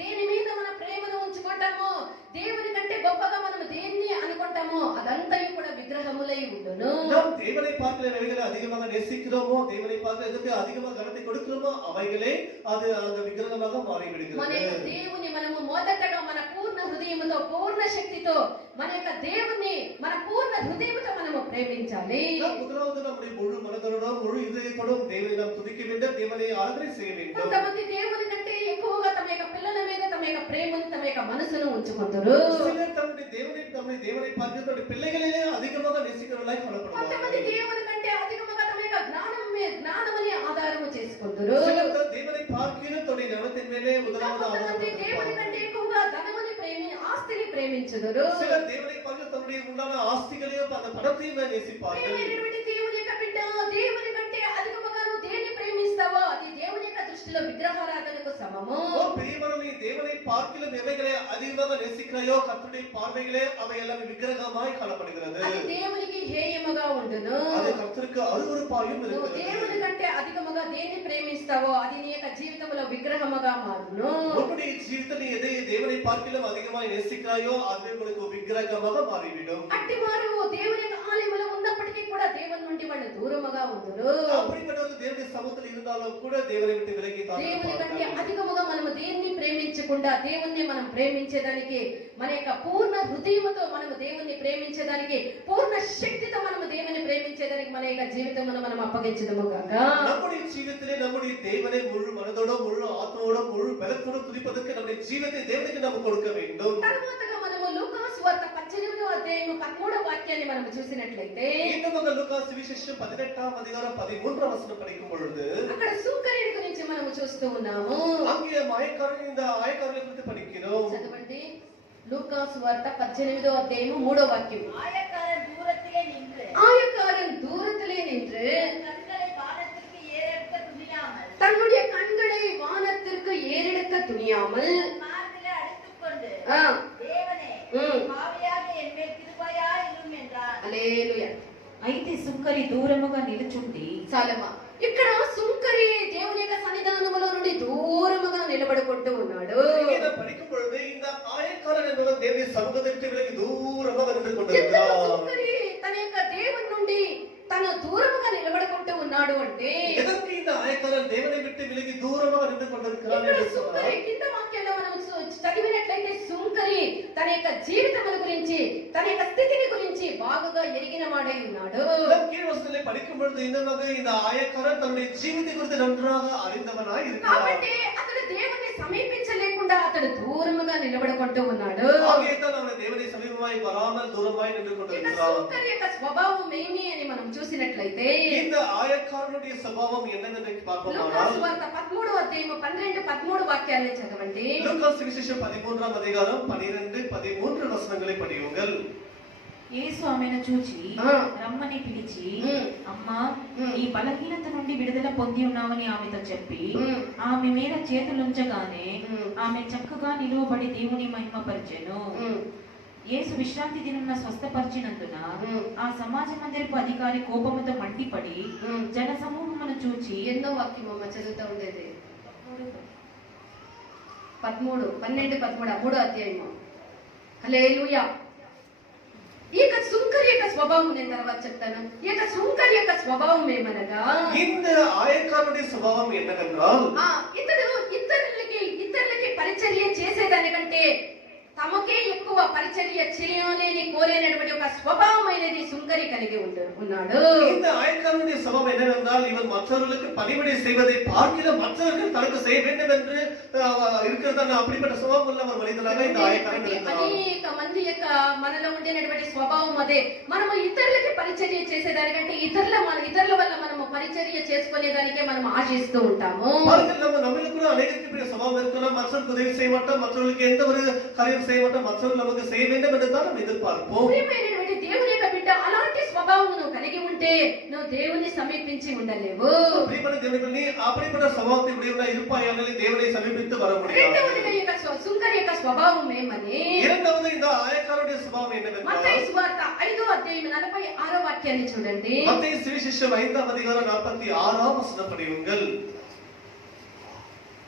దేని మీద మన ప్రేమను ఉంచుకుంటామో, దేవుని కంటే గొప్పగా మనం దేన్ని అనుకుంటామో అదంతయు కూడా విగ్రహములై ఉండును. நாம் தேவனை பார்க்கிற அவைகளை அதிகமாக நேசிக்கிறோமோ, தேவனை பார்க்கிற எதற்கு அதிகமாக கனத்தை கொடுக்கிறோமோ அவைகளே அது அந்த விக்கிரகமாக మన மாறிவிடுகிறது. యొక్క దేవుని మనము మొదటగా మన పూర్ణ హృదయముతో పూర్ణ శక్తితో మన యొక్క దేవుని మన పూర్ణ హృదయముతో మనము ప్రేమించాలి. நாம் முதலாவது நம்முடைய முழு மனதோடும் முழு இதயத்தோடும் தேவனை நாம் துதிக்க வேண்டும், தேவனை ஆராதனை செய்ய வேண்டும். కొంతమంది దేవుని కంటే ఎక్కువగా తమ యొక్క పిల్లల మీద తమ యొక్క ప్రేమను తమ యొక్క మనసును ఉంచుకుంటారు. சிலர் தம்முடைய தேவனை பார்க்கிற தம்முடைய பிள்ளைகளிலே அதிகமாக நேசிக்கிறவர்களாய் కొంతమంది காணப்படுவார்கள். దేవుని కంటే అధికముగా తమ యొక్క జ్ఞానముని ఆధారము చేసుకుంటారు. சிலர் தேவனை பார்க்கிற தன்னுடைய ஞானத்தின் மேலே முதலாவது కొంతమంది దేవుని కంటే ఎక్కువగా ధనముని ఆస్తిని ప్రేమించుదురు. சிலர் தேவனை பார்க்கிற தன்னுடைய உண்டான ஆஸ்திகளையும் அந்த பணத்தையும் நேசிப்பார்கள். ప్రియమైనటువంటి దేవుని యొక్క బిడ్డ, దేవుని కంటే అధికముగా నువ్వు దేన్ని ప్రేమిస్తావో అది దేవుని యొక్క దృష్టిలో విగ్రహారాధనకు సమము. ஓ பிரியமான நீ தேவனை பார்க்கிலும் எவைகளை அதிகமாக நேசிக்கிறாயோ கர்த்தருடைய பார்வைகளே அவை எல்லாம் விக்கிரகமாய் காணப்படுகிறது. అది దేవునికి హేయముగా ఉండును. அது கர்த்தருக்கு அருவருப்பாயும் నువ్వు இருக்கிறது. దేవుని కంటే అధికముగా దేన్ని ప్రేమిస్తావో అది నీ యొక్క జీవితంలో విగ్రహముగా మారును. உன்னுடைய ஜீவிதத்தில் நீ எதை தேவனை பார்க்கிலும் அதிகமாய் நேசிக்கிறாயோ அதுவே உங்களுக்கு விக்கிரகமாக மாறிவிடும். అట్టివారు దేవుని యొక్క ఆలయములో ఉన్నప్పటికీ కూడా దేవుని నుండి వాళ్ళు దూరముగా ఉండును. அப்படிப்பட்டவர்கள் தேவனுடைய சமூகத்தில் இருந்தாலும் கூட தேவனை விட்டு விலகி దేవుని కంటే தாழ்வார்கள். అధికముగా మనము దేన్ని ప్రేమించకుండా దేవుణ్ణి మనం ప్రేమించేదానికి మన యొక్క పూర్ణ హృదయముతో మనము దేవుణ్ణి ప్రేమించేదానికి పూర్ణ శక్తితో మనము దేవుని ప్రేమించేదానికి మన యొక్క జీవితమును మనం అప్పగించదము గాక. நம்முடைய ஜீவிதத்திலே நம்முடைய தேவனை முழு மனதோட முழு ஆத்மாவோட முழு பலத்தோட துதிப்பதற்கு நம்முடைய ஜீவத்தை தேவனுக்கு நாம் கொடுக்க வேண்டும். తర్వాతగా మనము లూకా సువార్త 18వ అధ్యాయము 13వ వాక్యాన్ని మనం చూసినట్లయితే இன்னும் லூகாஸ் சுவிசேஷம் 18ஆம் அதிகாரம் 13ஆம் வசனம் படிக்கும் பொழுது అక్కడ సూకరుని గురించి మనము చూస్తూ ఉన్నాము. அங்கே இந்த ஆயக்காரர்களை குறித்து படிக்கிறோம். చదవండి. లూకా సువార్త 18వ అధ్యాయము 3వ వాక్యం. ஆயக்காரர் தூரத்திலே நின்று ஆயக்காரன் தூரத்திலே நின்று தன்னுடைய கண்களை வானத்திற்கு ஏறெடுக்க தன்னுடைய கண்களை வானத்திற்கு ஏறெடுக்க துணியாமல் துணியாமல் மார்பிலே அடித்துக்கொண்டு ஆ, தேவனே ம். பாவியாக என் மேல் கிருபையாயிரும் என்றார். హల్లెలూయా. అయితే సుంకరి దూరముగా నిలుచుండి చాలమ్మా. ఇక్కడ సుంకరి దేవుని యొక్క సన్నిధానములో నుండి దూరముగా నిలబడుకుంటూ ఉన్నాడు. இங்கே நாம் படிக்கும் பொழுது இந்த ஆயக்காரர் என்பவர் தேவனுடைய சமூகத்தை விட்டு விலகி தூரமாக நின்று ఎందుకు கொண்டிருக்கிறார். సుంకరి తన యొక్క దేవుని నుండి తను దూరముగా నిలబడుకుంటూ ఉన్నాడు అంటే எதற்கு இந்த ஆயக்காரர் தேவனை விட்டு விலகி தூரமாக நின்று கொண்டிருக்கிறார் ఇక్కడ என்று సుంకరి சொன்னால் కింద వాక్యంలో మనం చదివినట్లయితే సుంకరి తెలుసుకొని తన యొక్క జీవితముల గురించి తన యొక్క స్థితిని గురించి బాగుగా ఎరిగిన వాడై ఉన్నాడు. நாம் கீழ் வசனத்திலே படிக்கும் பொழுது இந்த ஆயக்காரன் தன்னுடைய ஜீவித்தை குறித்து நன்றாக அறிந்தவனாய் இருக்கிறார். కాబట్టి అతడు దేవుని సమీపించలేకుండా అతడు దూరముగా నిలబడుకుంటూ ఉన్నాడు. ஆகையால் அவன் தேவனை சமீபமாய் வராமல் தூரமாய் நின்று ఇక கொண்டிருக்கிறான். సుంకరి యొక్క స్వభావం ఏమి అని మనం చూసినట్లయితే இந்த ஆயக்காரனுடைய சுபாவம் என்னவென்று பார்ப்போமானால் లూకాసు వార్త 13వ అధ్యాయము 12, 13 వాక్యాలను చదవండి. லூக்கா சுவிசேஷம் 13ஆம் அதிகாரம் 12, 13 వచనங்களை படியுங்கள். యేసు ఆమెను చూచి ఆ. రమ్మని పిలిచి ఉమ్. అమ్మా ఉమ్. ఈ బలహీనత నుండి విడుదల పొంది ఉన్నామని ఆమెతో చెప్పి ఉమ్. ఆమె మీద చేతులుంచగానే ఉమ్. ఆమె చక్కగా నిలువబడి దేవుని మహిమపరిచెను. ఉమ్. యేసు విశ్రాంతి దినమున స్వస్థపరిచినందున ఉమ్. ఆ సమాజ మందిరపు అధికారి కోపముతో మండిపడి ఉమ్. జన సమూహమును చూచి ఎన్నో వాక్యం అమ్మ చదువుతా ఉండేది 13, 12, 13 మూడో అధ్యాయము. హల్లెలూయా. ఈ యొక్క సుంకరి యొక్క స్వభావం నేను తర్వాత చెప్తాను. ఈ యొక్క సుంకరి యొక్క స్వభావం ఏమనగా இந்த ஆயக்காரனுடைய சுபாவம் என்னவென்றால் ఇతడు ఇతరులకి పరిచర్య చేసేదానికంటే తమకే ఎక్కువ పరిచర్య చేయాలని కోరేనటువంటి ఒక స్వభావమైనది సుంకరి కలిగి ఉన్నాడు. இந்த ஆயக்காரனுடைய சுபாவம் என்னவென்றால் இவன் மற்றவர்களுக்கு பணிவிடை செய்வதை பார்க்கிற மற்றவர்கள் தனக்கு செய்ய வேண்டும் என்று இருக்கிறதான அப்படிப்பட்ட சுபாவம் உள்ள ஒரு மனிதனாக இந்த ஆயக்காரன் இருக்கிறான். అనేక మంది యొక్క మనలో ఉండేటువంటి స్వభావం అదే. మనము ఇతరులకి పరిచర్య చేసేదానికంటే ఇతరుల వల్ల మనము పరిచర్య చేసుకునేదానికే మనం ఆశిస్తూ ఉంటాము. பாருங்கள், நம்மளுக்கு கூட அநேகருக்கு இப்படி சுபாவம் இருக்கலாம். மற்றவர்களுக்கு உதவி செய்ய மாட்டோம், மற்றவர்களுக்கு எந்த ஒரு காரியம் செய்ய மாட்டோம், மற்றவர்கள் நமக்கு செய்ய வேண்டும் என்று தான் நாம் எதிர்பார்ப்போம். ప్రియమైనటువంటి దేవుని యొక్క బిడ్డ, అలాంటి స్వభావం నువ్వు కలిగి ఉంటే నువ్వు దేవుని సమీపించి ఉండలేవు. பிரியமான தேவனுடைய பிள்ளை, அப்படிப்பட்ட சுபாவத்தை உடையவனாய் இருப்பாயானால் தேவனை சமீபித்து வர முடியாது. రెండవదిగా ఈ యొక్క సుంకరి యొక్క స్వభావం ఏమని இரண்டாவது இந்த ஆயக்காரனுடைய சுபாவம் என்னவென்றால் మత్తయి సువార్త 5వ అధ్యాయం 46వ వాక్యాన్ని చూడండి. மத்தேயு சுவிசேஷம் 5ஆம் அதிகாரம் 46ஆம் வசனம் படியுங்கள்.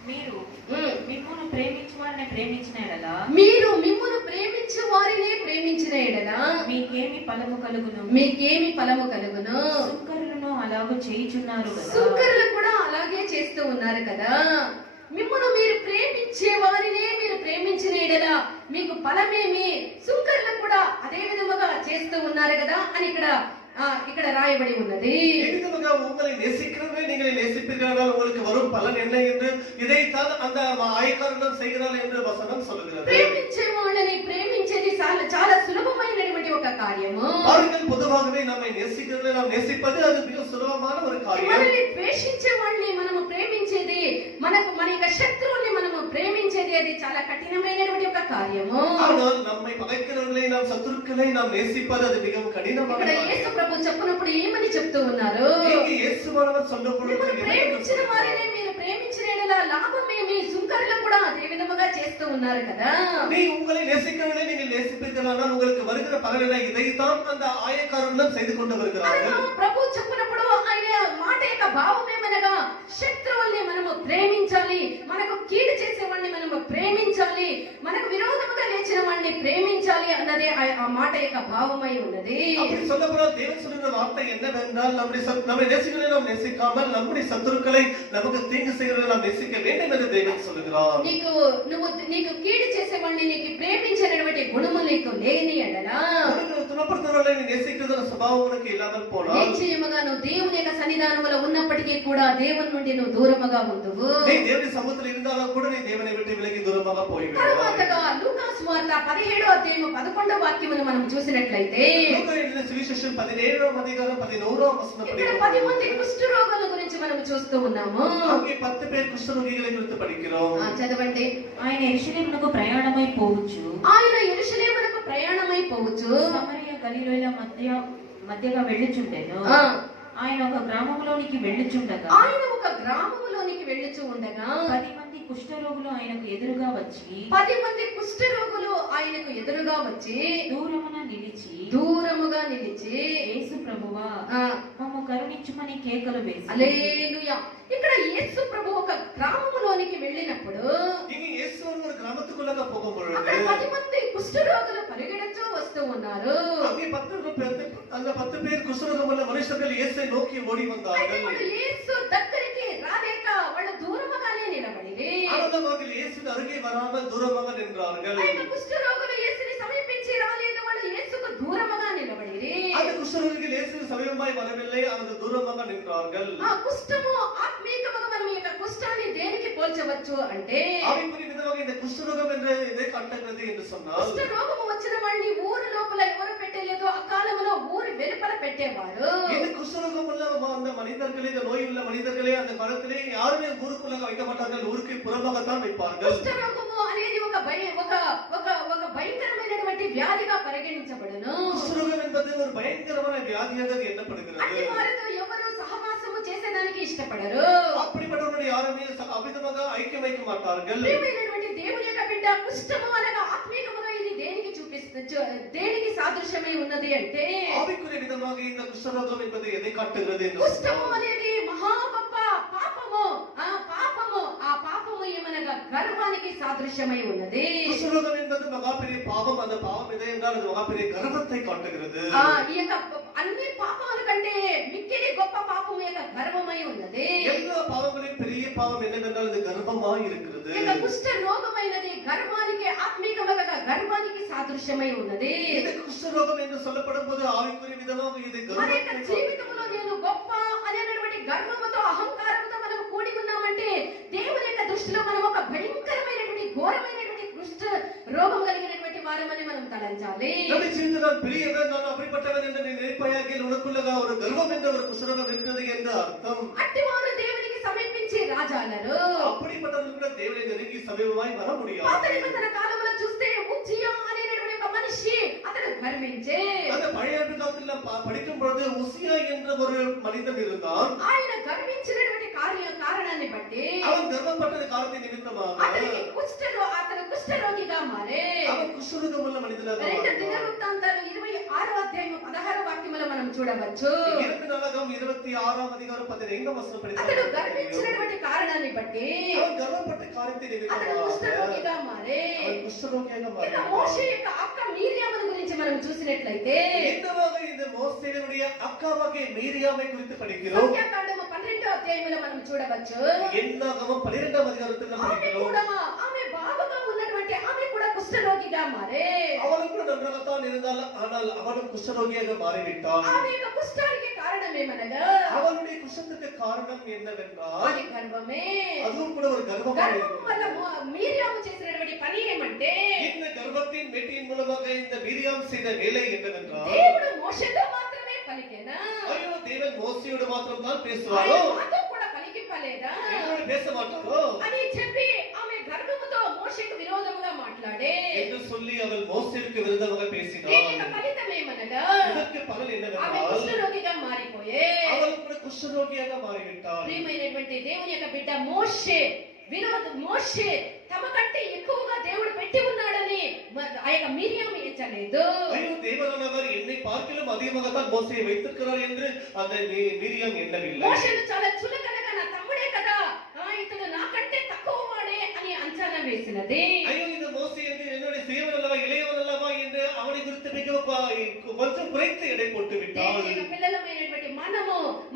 మీరు ఉమ్. మిమ్మును ప్రేమించు వారిని ప్రేమించిన ఎడల మీరు మిమ్మును ప్రేమించు వారినే ప్రేమించిన ఎడల మీకేమి ఫలము కలుగును. మీకేమి ఫలము కలుగును. సుంకరులను అలాగూ చేయుచున్నారు కదా. సుంకరులు కూడా అలాగే చేస్తూ ఉన్నారు కదా. మిమ్మును మీరు ప్రేమించే వారినే మీరు ప్రేమించిన ఎడల మీకు ఫలమేమి. సుంకరులు కూడా అదే విధముగా చేస్తూ ఉన్నారు కదా అని ఇక్కడ రాయబడి ఉన్నది. எவ்விதமாக உங்களை நேசிக்கிறவர்களை நீங்கள் நேசிப்பீர்களானால் உங்களுக்கு வரும் பலன் என்ன என்று இதைத்தான் அந்த ஆயக்காரனும் செய்கிறார் என்று வசனம் சொல்லுகிறது. ప్రేమించే వాళ్ళని ప్రేమించేది చాలా సులభమైనటువంటి ఒక కార్యము. பாருங்கள், பொதுவாகவே நம்மை நேசிக்கிறவர்களை நாம் நேசிப்பது அது மிக சுலபமான ஒரு காரியம். మనల్ని ద్వేషించే వాళ్ళని మనము ప్రేమించేది, మన యొక్క శత్రువుల్ని మనము ప్రేమించేది అది చాలా కఠినమైనటువంటి ఒక కార్యము. ஆனால் நம்மை பகைக்கிறவர்களை நாம் சத்துருக்களை நாம் நேசிப்பது அது மிகவும் கடினமான ఇక్కడ యేసు காரியம். ప్రభు చెప్పినప్పుడు ఏమని చెప్తూ ఉన్నారు? இங்கே இயேசுவானவர் சொல்லும் பொழுது మిమ్మల్ని ప్రేమించిన వారిని మీరు ప్రేమించిన ఎడల లాభమేమి. సుంకరులు కూడా అదే విధముగా చేస్తూ ఉన్నారు కదా. நீ உங்களை நேசிக்கிறவர்களை நீங்கள் நேசிப்பீர்களானால் உங்களுக்கு வருகிற பலன் என்ன? இதைத்தான் அந்த ஆயக்காரர்களும் செய்து கொண்டு வருகிறார்கள். మనము ప్రభు చెప్పినప్పుడు ఆయన మాట యొక్క భావం ఏమనగా శత్రువుల్ని మనము ప్రేమించాలి, మనకు కీడు చేసే వాడిని మనము ప్రేమించాలి, మనకు విరోధముగా లేచిన వాడిని ప్రేమించాలి అన్నదే ఆ మాట యొక్క భావమై ఉన్నది. அப்படி சொல்லப்போனால் தேவன் சொல்லுகிற வார்த்தை என்னவென்றால் நம்முடைய நேசிகளை நாம் நேசிக்காமல் நம்முடைய சத்துருக்களை நமக்கு தீங்கு செய்கிறவர்களை நாம் நேசிக்க வேண்டும் என்று தேவன் சொல்லுகிறார். నీకు కీడు చేసే వాడిని నీకు ప్రేమించినటువంటి గుణము నీకు లేని ఎడలా உனக்கு துணப்படுத்துகிறவர்களை நீ நேசிக்கிற சுபாவம் உனக்கு இல்லாமல் போனால் నిశ్చయముగా నువ్వు దేవుని యొక్క సన్నిధానములో ఉన్నప్పటికీ కూడా దేవుని నుండి నువ్వు దూరముగా ఉండువు. நீ தேவனுடைய சமூகத்தில் இருந்தாலும் கூட நீ தேவனை விட்டு விலகி தூரமாக போய்விடுவாய். తరువాతగా లూకాసు వార్త 17వ అధ్యాయము 11వ వాక్యమును మనం చూసినట్లయితే லூக்கா எழுதின சுவிசேஷம் 17ஆம் அதிகாரம் 11ஆம் வசனம் ఇక్కడ படிக்கிறோம். 10 మంది కుష్ఠరోగుల గురించి మనం చూస్తూ ఉన్నాము. அங்கே 10 பேர் குஷ்டரோகிகளை குறித்து படிக்கிறோம். చదవండి. ఆయన యెరూషలేమునకు ప్రయాణమై పోవచ్చు. ఆయన యెరూషలేమునకు ప్రయాణమై పోవచ్చు. సమరయ గలిలయల మధ్యగా వెళ్ళుచుండెను. ఆయన ఒక గ్రామములోనికి వెళ్ళుచుండగా ఆయన ఒక గ్రామములోనికి వెళ్ళుచూ ఉండగా 10 మంది కుష్ఠరోగులు ఆయనకు ఎదురుగా వచ్చి 10 మంది కుష్ఠరోగులు ఆయనకు ఎదురుగా వచ్చి దూరముగా నిలిచి యేసు ప్రభువా మమ్ము కరుణించుమని కేకలు వేసి హల్లెలూయా. ఇక్కడ యేసు ప్రభు ఒక గ్రామములోనికి వెళ్ళినప్పుడు இனி இயேசு ஒரு கிராமத்துக்குள்ள போகும்பொழுது అక్కడ 10 మంది కుష్ఠరోగులు పరిగెడుతూ వస్తూ ఉన్నారు. அங்கே 10 பேர் குஷ்டரோகமுள்ள மனுஷர்கள் இயேசுவை நோக்கி ஓடி అయితే வந்தார்கள். వాళ్ళు యేసు దగ్గరికి రాలేక వాళ్ళు దూరముగానే నిలబడి ஆனால் ஆனாலும் அவர்கள் இயேசுவின் அருகே வராமல் தூரமாக நின்றார்கள். ఆ యొక్క కుష్ఠరోగులు యేసుని సమీపించి రాలేదు, వాళ్ళు యేసుకు దూరముగా నిలబడిరి. அந்த குஷ்டரோகிகள் இயேசுவின் சமீபமாய் வரவில்லை, அவர்கள் தூரமாக நின்றார்கள். ఆ కుష్ఠము ఆత్మీకముగా మనం ఈ యొక్క కుష్ఠాన్ని దేనికి పోల్చవచ్చు అంటే, ஆவிக்குரிய விதமாக இந்த குஷ்டரோகம் என்று எதை காட்டுகிறது என்று சொன்னால், కుష్ఠ రోగము వచ్చిన వాడిని ఊరు లోపల ఎవరు పెట్టలేదు, ఆ కాలంలో ఊరి వెలుపల పెట్టేవారు. இந்த குஷ்டரோகம் உள்ள அந்த மனிதர்களே, இந்த நோய் உள்ள மனிதர்களே அந்த காலத்திலே யாருமே ஊருக்குள்ளாக வைக்க மாட்டார்கள், ஊருக்கு புறமாகத்தான் வைப்பார்கள். కుష్ఠ రోగము అనేది ఒక భయంకరమైనటువంటి వ్యాధిగా పరిగణించబడును. குஷ்டரோகம் என்பது ஒரு பயங்கரமான வியாதியாக அது எண்ணப்படுகிறது. అట్టి వారితో ఎవరు సహవాసము చేసేదానికి ఇష్టపడరు. அப்படிப்பட்டவர்கள் யாருமே அவிதமாக ஐக்கியம் வைக்க மாட்டார்கள். ప్రియమైనటువంటి దేవుని యొక్క బిడ్డ, కుష్ఠము అనగా ఆత్మీకముగా ఇది దేనికి దేనికి సాదృశ్యమై ఉన్నది అంటే, ஆவிக்குரிய விதமாக இந்த குஷ்டரோகம் என்பது எதை காட்டுகிறது என்று కుష్ఠము சொன்னால், అనేది మహా గొప్ప పాపము. ఆ పాపము ఏమనగా గర్వానికి సాదృశ్యమై ఉన్నది. குஷ்டரோகம் என்பது மகாபெரிய பாவம். அந்த பாவம் எதை என்றால் அது மகாபெரிய கர்வத்தை காட்டுகிறது. ఈ యొక్క అన్ని పాపాల కంటే మిక్కిలి గొప్ప పాపము యొక్క గర్వమై ఉన్నది. எல்லா பாவங்களையும் பெரிய பாவம் என்னவென்றால் அது கர்வமாய் இருக்கிறது. ఈ యొక్క కుష్ఠ రోగమైనది గర్వానికి, ఆత్మీకముగా గర్వానికి సాదృశ్యమై ఉన్నది. இந்த குஷ்டரோகம் என்று சொல்லப்படும் போது ஆவிக்குரிய விதமாக இது మన యొక్క கர்வத்தை జీవితంలో నేను గొప్ప అనేటువంటి గర్వముతో, అహంకారంతో మనం కూడి ఉన్నామంటే, దేవుని యొక్క దృష్టిలో మనం ఒక భయంకరమైనటువంటి ఘోరమైనటువంటి కుష్ఠ రోగం కలిగినటువంటి వారమని మనం తలంచాలి. நம்முடைய ஜீவிதத்தில் நான் பெரியவன், நான் அப்படிப்பட்டவன் என்று நீ நினைப்பாயாகில் உனக்குள்ளக ஒரு கர்வம் என்ற ஒரு குஷ்டரோகம் இருக்கிறது என்று அர்த்தம். అట్టివారు దేవునికి సమీపించి రాజాలరు. அப்படிப்பட்டவர்கள் கூட தேவனை நெருங்கி சமீபமாய் வர முடியாது. పాత నిబంధన కాలంలో చూస్తే ఉజ్జియా అనేటువంటి ఒక మనిషి అతడు గర్వించే. அந்த பழைய ஏற்பாட்டு காலத்தில் நாம் படிக்கும் பொழுது உசியா என்ற ஒரு மனிதன் இருந்தான். ఆయన గర్వించినటువంటి కారణాన్ని బట్టి அவன் கர்வப்பட்டது காரணத்தை நிமித்தமாக అతను కుష్ఠరోగిగా మారే. அவன் குஷ்டரோகம் உள்ள மனிதனாக రెండు மாறினான். దినవృత్తాంతాలు 26వ అధ్యాయం 16వ వాక్యములో మనం చూడవచ్చు. 26వ அதிகாரம் 15వ వచనం అతడు படித்தால் గర్వించినటువంటి కారణాన్ని బట్టి அவன் கர்வப்பட்ட காரியத்தை అతడు நிமித்தமாக కుష్ఠరోగిగా మారే. அவன் కుష్ఠరోగిயாக ఇక மாறினான். మోషే యొక్క అక్క మీరియామును గురించి మనం చూసినట్లయితే, என்னவாக இந்த மோசேயுடைய அக்காவாகிய மீரியாமை குறித்து படிக்கிறோம். సంఖ్యాకాండము 12వ అధ్యాయములో మనం చూడవచ్చు. என்னாகமம் 12వ அதிகாரத்தில் நாம் ఆమె படிக்கிறோம். కూడా ఆమె బాబుగా ఉన్నటువంటి ఆమె కూడా కుష్ఠరోగిగా మారే. அவளும் கூட நன்றாகத்தான் இருந்தால், ஆனால் அவளும் குஷ்டரோகியாக மாறிவிட்டாள். ఆమె యొక్క కుష్ఠానికి కారణం ఏమనగా, அவளுடைய குஷ்டத்துக்கு காரணம் என்னவென்றால் అది గర్వమే. அதுவும் கூட ஒரு கர்வமாக గర్వం వల్ల మీరియాము చేసినటువంటి పని ఏమంటే, இந்த கர்வத்தின் வெட்டியின் மூலமாக இந்த மீரியாம் செய்த வேலை என்னவென்றால், దేవుడు మోషేతో మాత్రమే పలికెనా, ஐயோ தேவன் மோசேயோடு மாத்திரம் தான் ఆయన பேசுவாரோ, మాతో కూడా పలికింపలేదా என்னோடு பேச மாட்டாரோ అని చెప్పి ఆమె గర్వముతో మోషేకు విరోధముగా మాట్లాడే. என்று சொல்லி அவள் மோசேவுக்கு விரோதமாக దీనికి பேசினாள். ఫలితం ఏమనగా, இதற்கு பலன் ఆమె என்னவென்றால் కుష్ఠరోగిగా మారిపోయే. அவள் கூட குஷ்டரோகியாக மாறிவிட்டாள். ప్రియమైనటువంటి దేవుని యొక్క బిడ్డ మోషే తమ కంటే ఎక్కువగా దేవుడు పెట్టి ఉన్నాడని ఆ యొక్క మిరియాము ఎంచలేదు. ஐயோ தேவனானவர் என்னை பார்க்கிலும் அதிகமாகத்தான் மோசேயை வைத்திருக்கிறார் என்று அந்த மீரியாம் எண்ணவில்லை. మోషేను చాలా చులకనగా, నా తమ్ముడే కదా, ఇతను నాకంటే తక్కువ వాడే అని అంచనా వేసినది. ஐயோ இந்த மோசே என்று என்னுடைய சிறியவன் அல்லவா, இளையவன் அல்லவா என்று அவனை குறித்து கொஞ்சம் குறைத்து எடை போட்டு விட்டாள். దేవుని యొక్క పిల్లలమైనటువంటి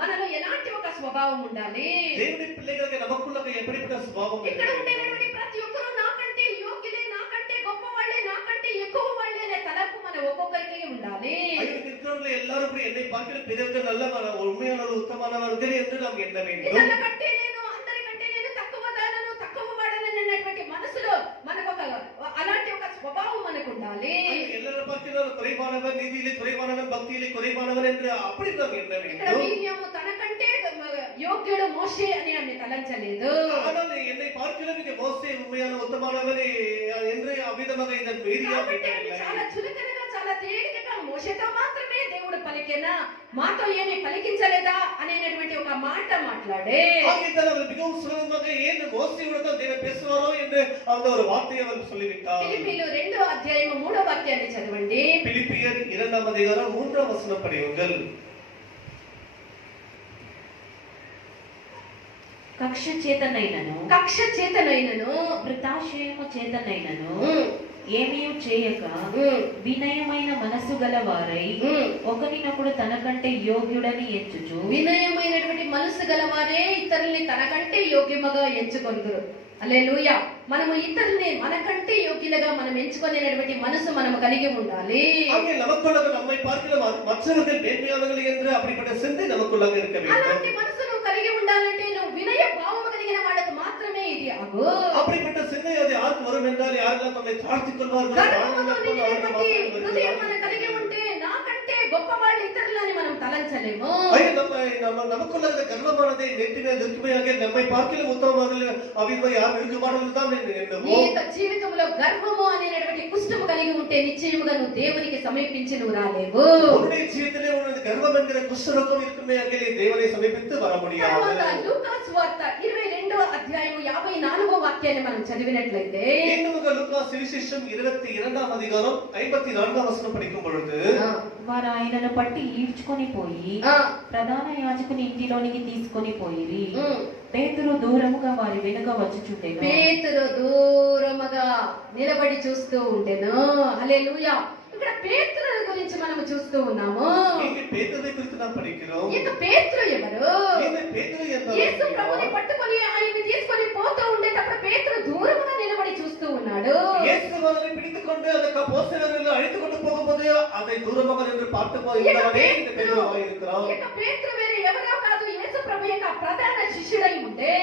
మనలో ఎలాంటి ఒక స్వభావం ఉండాలి? தேவனுடைய பிள்ளைகளுக்கு நமக்குள்ள எப்படிப்பட்ட சுபாவம் ఇక్కడ இருக்கிறது? ఉండేటువంటి ప్రతి ఒక్కరూ నాకంటే యోగ్యులే, నాకంటే గొప్ప వాళ్ళే, నాకంటే ఎక్కువ వాళ్ళే అనే తలపు మన ఒక్కొక్కరికి ఉండాలి. ஐயோ இருக்கிறவர்கள் எல்லாரும் கூட என்னை பார்க்கிற பெரியவர்கள் நல்ல உண்மையானவர் உத்தமமானவர்கள் என்று நாம் எண்ண வேண்டும். ఇతరులకంటే నేను, అందరికంటే నేను తక్కువదానను, తక్కువ వాడనని అన్నటువంటి మనసులో మనకు అలాంటి ఒక స్వభావం మనకు ఉండాలి. எல்லாரும் பார்க்கிற குறைவானவர், நீதியிலே குறைவானவர், பக்தியிலே குறைவானவர் என்று அப்படி நாம் எண்ண ఇక్కడ வேண்டும். మీరియాము తనకంటే యోగ్యుడు మోషే అని ఆమె తలంచలేదు. ஆனால் என்னை பார்க்கிற மிக மோசே உண்மையான உத்தமமானவரே என்று அவ்விதமாக இந்த மீரியாம் కాబట్టి ఆమె எண்ணவில்லை. చాలా చులకనగా, చాలా తేలికగా మోషేతో మాత్రమే దేవుడు పలికెనా, మాతో ఏమీ పలికించలేదా అనేటువంటి ఒక మాట మాట్లాడే. ஆகையால் அவர் மிகவும் சுலபமாக ஏன் மோசேயோடு தான் தேவன் பேசுவாரோ என்று அந்த ஒரு வார்த்தையை அவர் சொல்லிவிட்டார். ఫిలిప్పీలు 2వ అధ్యాయము 3వ వాక్యాన్ని చదవండి. பிலிப்பியர் 2వ அதிகாரம் 3వ வசனம் படியுங்கள். కక్ష చేతనైనను కక్ష చేతనైనను వృతాశయము చేతనైనను ఉమ్, ఏమీయు చేయక ఉమ్, వినయమైన మనసు గల వారై ఉమ్. ఒకరినొకడు తనకంటే యోగ్యుడని ఎంచుచు వినయమైనటువంటి మనసు గలవారే ఇతరుల్ని తనకంటే యోగ్యముగా ఎంచుకొందురు. హల్లెలూయా. మనము ఇతరుల్ని మనకంటే యోగ్యులుగా మనం ఎంచుకునేటువంటి మనసు మనము కలిగి ఉండాలి. ஆகிய நமக்குள்ளாக நம்மை பார்க்கிற மற்றவர்கள் மேன்மையானவர்கள் என்று அப்படிப்பட்ட சிந்தை நமக்குள்ளாக இருக்க வேண்டும். అలాంటి మనసు నువ్వు కలిగి ఉండాలంటే నువ్వు వినయ భావము కలిగిన వాళ్ళకు మాత్రమే ఇది అగు. அப்படிப்பட்ட சிந்தை அது யாருக்கு வரும் என்றால் யாரெல்லாம் தம்மை தாழ்த்திக் கொள்வார்களோ గర్వముతో నిండినటువంటి హృదయం మనం కలిగి ఉంటే నాకంటే గొప్ప వాళ్ళు ఇతరులని మనం తలంచలేము. நமக்குள்ள கர்வமானதை நெட்டின நிற்குமையாக நம்மை பார்க்கிலும் உத்தமமாக அவிவை யார் இருக்குமானவர்கள் தான் எண்ணுவோம். నీ యొక్క జీవితంలో గర్వము అనేటువంటి కుష్టము కలిగి ఉంటే నిశ్చయముగా నువ్వు దేవునికి సమీపించి నువ్వు రాలేవు. உன்னுடைய ஜீவிதத்திலே உனது கர்வம் என்கிற குஷ்டரோகம் இருக்குமையாக நீ தேவனை சமீபித்து வர முடியாது. తర్వాత లూకా సువార్త 22వ అధ్యాయము 54వ వాక్యాన్ని మనం చదివినట్లయితే இன்னும் லூக்கா சுவிசேஷம் 22వ அதிகாரம் 54వ వచనం படிக்கும் பொழுது వారు ఆయనను పట్టి ఈడ్చుకొని పోయి ప్రధాన యాజకుని ఇంటిలోనికి తీసుకొని పోయిరి. పేతురు దూరముగా వారి వెనుక వచ్చుచుండెను. పేతురు దూరముగా నిలబడి చూస్తూ ఉండెను. హల్లెలూయా. ఇక్కడ పేతురు గురించి మనం చూస్తూ ఉన్నాము. இங்க பேதுருவை குறித்து நாம் படிக்கிறோம். ఇక పేతురు ఎవరు? இந்த பேதுரு என்பவர் యేసు ప్రభుని పట్టుకొని ఆయన్ని తీసుకొని పోతూ ఉండేటప్పుడు పేతురు దూరముగా నిలబడి చూస్తూ ఉన్నాడు. இயேசுவை பிடித்துக்கொண்டு அந்த அப்போஸ்தலர்களை அழைத்து கொண்டு போகும்போது அதை தூரமாக நின்று பார்த்து போயிருந்தவனே இந்த பேதுருவாக இருக்கிறான். ఇక పేతురు వేరే ఎవరో కాదు, యేసు ప్రభు యొక్క ప్రధాన శిష్యుడై ఉండే.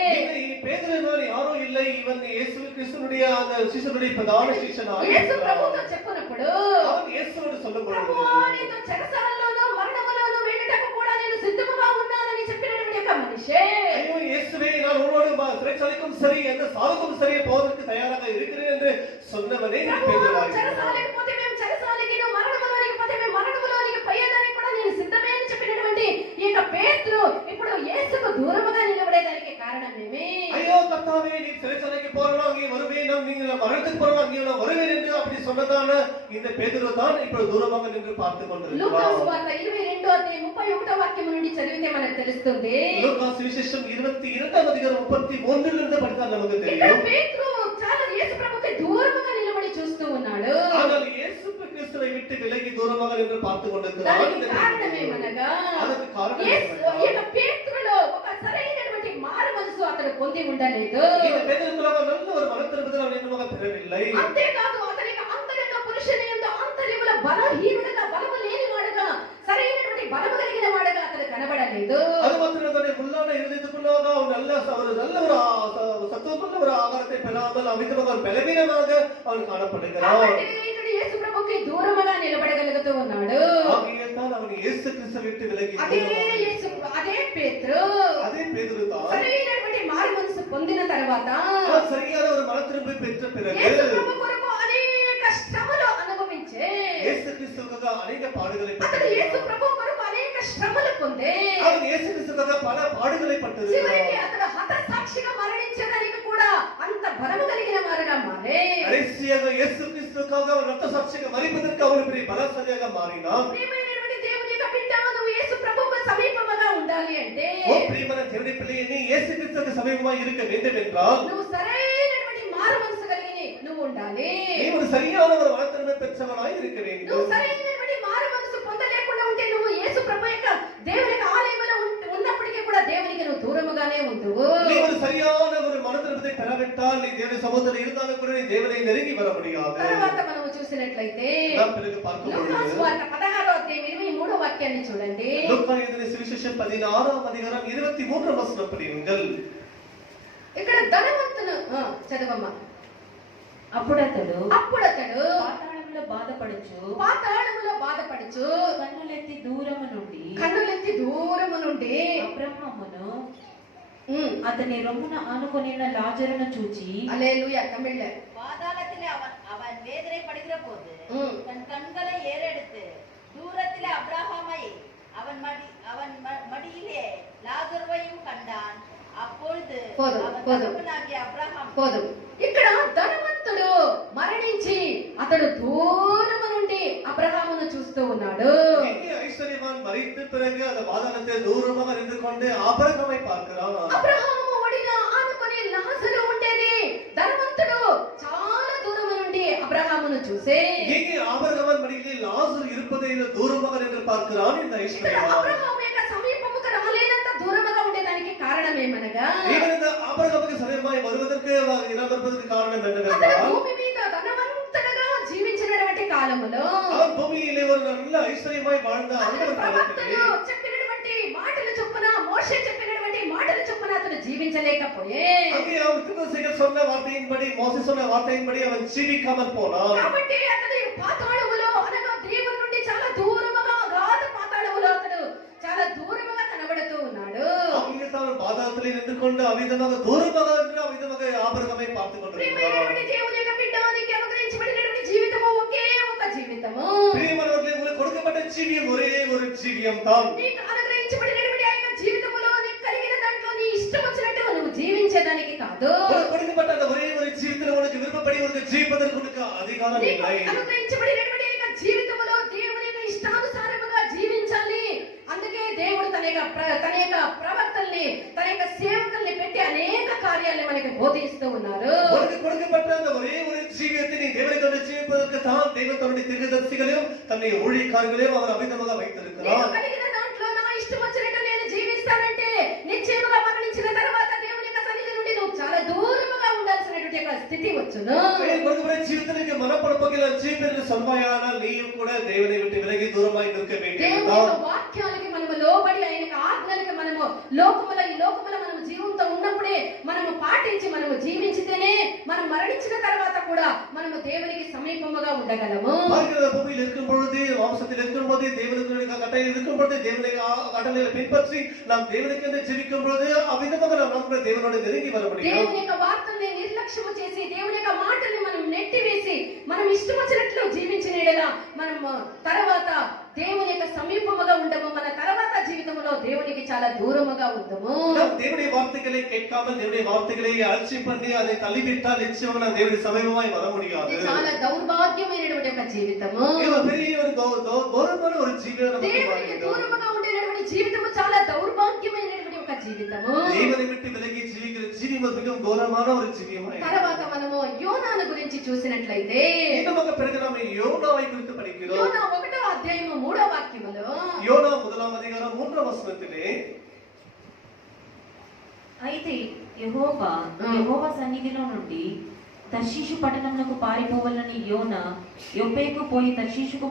ఈ పేతురు என்பவர் யாரோ இல்லை, இவன் இயேசு கிறிஸ்துவினுடைய அந்த శిష్యుடைய ప్రధాన శిష్యునాக యేసు ప్రభుతో చెప్పినప్పుడు அவன் இயேசுவோடு சொல்லும்போது ప్రభువా నీతో చెరసాలలోనూ మరణములోనూ వెళ్ళటకు కూడా నేను సిద్ధముగా ఉన్నానని చెప్పినటువంటి యొక్క మనిషే. ஐயோ இயேசுவே நான் உன்னோடு சிறைச்சாலைக்கும் சரி எந்த சாவுக்கும் சரி போவதற்கு தயாராக இருக்கிறேன் என்று சொன்னவனே இந்த பேதுருவாக இருக்கிறான். చెరసాలకు పోతే మేము చెరసాలకి, నువ్వు మరణములోనికి పోతే మేము మరణములోనికి పోయేదానికి కూడా నేను సిద్ధమే అని చెప్పినటువంటి ఈ యొక్క పేతురు ఇప్పుడు యేసుకు దూరముగా నిలబడేదానికి కారణం ఏమి? ஐயோ கர்த்தாவே நீ சிறைச்சாலைக்கு போறோம் அங்கே வருவேன், நீங்க மரணத்துக்கு போறோம் அங்கே நான் வருவேன் என்று அப்படி சொன்னதான இந்த பேதுரு தான் ఇప్పుడు దూరமாக నిன்று பார்த்து లూకా கொண்டிருக்கிறான். సువార్త 22వ అధ్యాయం 31వ వాక్యం నుండి చదివితే మనకు తెలుస్తుంది. லூக்கா சுவிசேஷம் 22వ அதிகாரம் 33 இருந்து படித்தால் நமக்கு ఇక్కడ தெரியும். పేతురు చాలా యేసు ప్రభుకి దూరముగా నిలబడి చూస్తూ ఉన్నాడు. ஆனால் இயேசு கிறிஸ்துவை விட்டு விலகி దూరமாக நின்று பார்த்து கொண்டிருக்கிறான். దానికి కారణం ఏమనగా அதற்கு காரணம் యేసు என்னவென்றால், ఈ యొక్క పేతురులో ఒక సరైనటువంటి మారు మనసు అతడు పొంది ఉండలేదు. இந்த பேதுருக்குள்ள நல்ல ஒரு மனத்திரும்புதல் அவன் இன்னுமாக பெறவில்லை. అంతేకాదు అతనికి అంతరంగ పురుషుని యందు అంతర్యముల బలహీనుడుగా, బలము లేనివాడుగా, సరైనటువంటి బలము కలిగిన వాడుగా అతడు కనబడలేదు. அது மாத்திரம் தன்னுடைய உள்ளான இருதயத்துக்குள்ளாக அவன் நல்ல ஒரு சத்துவமுள்ள ஒரு ஆகாரத்தை பெறாமல் அமிதமாக பலவீனமாக அவன் காணப்படுகிறான். కాబట్టి ఇతడు యేసు ప్రభుకి దూరముగా నిలబడగలుగుతూ ఉన్నాడు. ஆகையால் அவன் இயேசு கிறிஸ்துவை விட்டு விலகி అదే పేతురు அதே பேதுரு தான் సరైనటువంటి మారు మనసు పొందిన తర్వాత சரியான ஒரு மனத்திரும்பை பெற்ற பிறகு యేసు ప్రభు కొరకు అనేక శ్రమలు అనుభవించే இயேசு கிறிஸ்துவுக்காக அநேக பாடுகளை అతడు యేసు பட்டான். ప్రభు కొరకు అనేక శ్రమలు పొందే அவன் இயேசு கிறிஸ்துவுக்காக பல பாடுகளை చివరికి பட்டிருக்கிறான். అతడు హతసాక్షిగా మరణించడానికి కూడా అంత బలము కలిగిన వారుగా మారే. கடைசியாக இயேசு கிறிஸ்துவுக்காக அவன் ரத்த சாட்சியாக மரிப்பதற்கு அவன் பெரிய பலசாலியாக மாறினான். ప్రియమైనటువంటి దేవుని యొక్క బిడ్డ, నువ్వు యేసు ప్రభువుకు సమీపముగా ఉండాలి అంటే ஓ பிரியமான தேவனுடைய பிள்ளையே, நீ இயேசு கிறிஸ்துவுக்கு சமீபமாய் இருக்க வேண்டும் என்றால் నువ్వు సరైనటువంటి మారు మనసు కలిగి నువ్వు ఉండాలి. நீ ஒரு சரியான ஒரு மனத்திறமை பெற்றவனாய் இருக்க నువ్వు வேண்டும். సరైనటువంటి మారు మనసు పొందలేకుండా ఉంటే నువ్వు యేసు ప్రభు యొక్క దేవుని యొక్క ఆలయంలో ఉన్నప్పటికీ కూడా దేవునికి నువ్వు దూరముగానే ఉంటువు. நீ ஒரு சரியான ஒரு மனத்திறமை பெறவிட்டால் நீ தேவ சமூகத்தில் இருந்தாலும் கூட நீ தேவனை நெருங்கி வர முடியாது. తర్వాత మనము చూసినట్లయితే நாம் பிறகு பார்க்கும் లూకా பொழுது సువార్త 16వ అధ్యాయం 23వ వాక్యాన్ని చూడండి. லூக்கா எழுதின சுவிசேஷம் 16వ அதிகாரம் 23వ வசனம் படியுங்கள். ఇక్కడ ధనవంతును చదవమ్మా. అప్పుడతడు అప్పుడతడు పాతాళంలో బాధపడుచు కన్నులెత్తి దూరము నుండి కన్నులెత్తి దూరము నుండి అబ్రహామును అతని రొమ్మున ఆనుకొనిన లాజరును చూచి அல்லேலூயா. தமிழ்ல பாதாளத்திலே அவன் வேதனைப்படுகிற போது தன் கண்களை ஏறெடுத்து தூரத்திலே அப்ரஹாமை அவன் மடியிலே லாசருவையும் கண்டான். அப்பொழுது పోదు. ఇక్కడ ధనవంతుడు మరణించి అతడు దూరము నుండి అబ్రహామును చూస్తూ ఉన్నాడు. இங்கே ஐஸ்வர்யவான் மரித்த பிறகு அந்த பாதாளத்தை தூரமாக நின்று கொண்டு ஆபிரகாமை பார்க்கிறான். అబ్రహాము ఒడిన ఆనుకొని లాజరు ఉండేది. ధనవంతుడు చాలా దూరము నుండి అబ్రహామును చూసే இங்கே ஆபிரகாமின் மடியிலே லாசரு இருப்பதை தூரமாக நின்று பார்க்கிறான் இந்த ஐஸ்வர்யவான். అబ్రహాము యొక్క సమీపముకు రాలేనంత దూరముగా ఉండేదానికి కారణం ఏమనగా இவன் இந்த ஆபிரகாமுக்கு சமீபமாய் வருவதற்கு இடம் இருப்பதற்கு காரணம் అతను என்னவென்றால் భూమి మీద ధనవంతుడుగా జీవించినటువంటి కాలములో அவன் பூமியிலே ஒரு நல்ல ஐஸ்வர்யமாய் வாழ்ந்த அந்த అతను காலத்திலே ప్రవక్తలు చెప్పినటువంటి మాటల చొప్పున మోషే చెప్పినటువంటి మాటల చొప్పున అతను జీవించలేకపోయే அங்கே அவன் தீர்க்கதரிசிகள் சொன்ன வார்த்தையின்படி மோசே சொன்ன வார்த்தையின்படி அவன் ஜீவிக்காமல் போனான். కాబట్టి అతను పాతాళములో అనగా దేవుని నుండి చాలా దూరముగా అగాధ పాతాళములో అతను చాలా దూరముగా కనబడుతూ ఉన్నాడు. அங்கே தான் பாதாளத்திலே நின்று கொண்டு அவிதமாக தூரமாக என்று அவிதமாக ஆபிரகாமை பார்த்துக் கொண்டிருக்கிறான். ప్రియమైనటువంటి దేవుని యొక్క బిడ్డనికి అనుగ్రహించబడినటువంటి జీవితము ఒకే ఒక జీవితము. பிரியமானவர்களே, உங்களுக்கு கொடுக்கப்பட்ட ஜீவியம் ஒரே ஒரு ஜீவியம் தான். నీకు అనుగ్రహించబడినటువంటి ఆ యొక్క జీవితములో నీకు కలిగిన దాంట్లో నీ ఇష్టం వచ్చినట్టు నువ్వు జీవించేదానికి కాదు. உங்களுக்கு கொடுக்கப்பட்ட அந்த ஒரே ஒரு ஜீவியத்தில் உனக்கு விருப்பப்படி உனக்கு ஜீவிப்பதற்கு உனக்கு அதிகாரம் నీకు இல்லை. అనుగ్రహించబడినటువంటి ఆ యొక్క జీవితములో దేవుని యొక్క ఇష్టానుసారముగా జీవించాలి. అందుకే దేవుడు తన యొక్క ప్రవక్తల్ని తన యొక్క సేవకుల్ని పెట్టి అనేక కార్యాలను మనకి బోధిస్తూ ఉన్నారు. உனக்கு கொடுக்கப்பட்ட அந்த ஒரே ஒரு ஜீவியத்தை நீ தேவனை கொண்டு ஜீவிப்பதற்கு தான் தேவன் தன்னுடைய தீர்க்கதரிசிகளையும் தன்னுடைய ஊழியக்காரர்களையும் அவர் அமிதமாக வைத்திருக்கிறார். నేను కలిగిన దాంట్లో నా ఇష్టం వచ్చినట్టు నేను జీవిస్తానంటే నిశ్చయముగా మరణించిన తర్వాత దేవుని యొక్క సన్నిధి నుండి నువ్వు చాలా దూరముగా ఉండాల్సినటువంటి ఒక స్థితి వచ్చును. கொடுக்கப்பட்ட ஜீவிதத்திற்கு மனப்படப்போகிற ஜீவிதற்கு சொல்வாயானால் நீயும் கூட தேவனை விட்டு விலகி தூரமாய் நிற்க దేవుని வேண்டியதுதான். యొక్క వాక్యాలకి మనము లోబడి ఆయన యొక్క ఆజ్ఞలకి మనము ఈ లోకములో మనము జీవంతో ఉన్నప్పుడే మనము పాటించి మనము జీవించితేనే మనం మరణించిన తర్వాత కూడా మనము దేవునికి సమీపముగా ఉండగలము. பார்க்கிற பூமியில் இருக்கும் பொழுது மாம்சத்தில் இருக்கும் போது தேவனுக்கு கட்டளை இருக்கும் பொழுது தேவனை கட்டளைகளை பின்பற்றி நாம் தேவனுக்கு என்று ஜெபிக்கும் பொழுது அவ்விதமாக நாம் கூட தேவனோடு நெருங்கி வர முடியும். దేవుని యొక్క వార్తల్ని నిర్లక్ష్యము చేసి దేవుని యొక్క మాటల్ని మనం నెట్టివేసి మనం ఇష్టం వచ్చినట్లు జీవించిన యెడల మనం తర్వాత దేవుని యొక్క సమీపముగా ఉండము. మన తర్వాత జీవితంలో దేవునికి చాలా దూరముగా ఉందము. நாம் தேவனுடைய வார்த்தைகளை கேட்காமல் தேவனுடைய வார்த்தைகளை அலட்சி பண்ணி அதை தள்ளிவிட்டால் நிச்சயமாக நாம் தேவனுடைய சமீபமாய் வர முடியாது. ఇది చాలా దౌర్భాగ్యమైనటువంటి ఒక జీవితము. இது பெரிய ஒரு கௌரவமான ஒரு ஜீவியம் நமக்கு దేవునికి வாழ்கிறது. దూరముగా ఉండేటువంటి జీవితము చాలా దౌర్భాగ్యమైనటువంటి ఒక జీవితము. தேவனை விட்டு விலகி ஜீவிக்கிற ஜீவியம் மிகவும் கௌரவமான ஒரு ஜீவியமாய். తర్వాత మనము యోనాను గురించి చూసినట్లయితే இன்னும் பிறகு நாம் யோனாவை குறித்து படிக்கிறோம். యోనా 1వ అధ్యాయము 3వ వాక్యములో యోనా 1వ అధ్యాయం 3వ వచనத்திலே అయితే యెహోవా సన్నిధిలో నుండి తర్షీషు పట్టణమునకు పారిపోవాలని యోనా యొప్పేకు పోయి తర్షీషుకు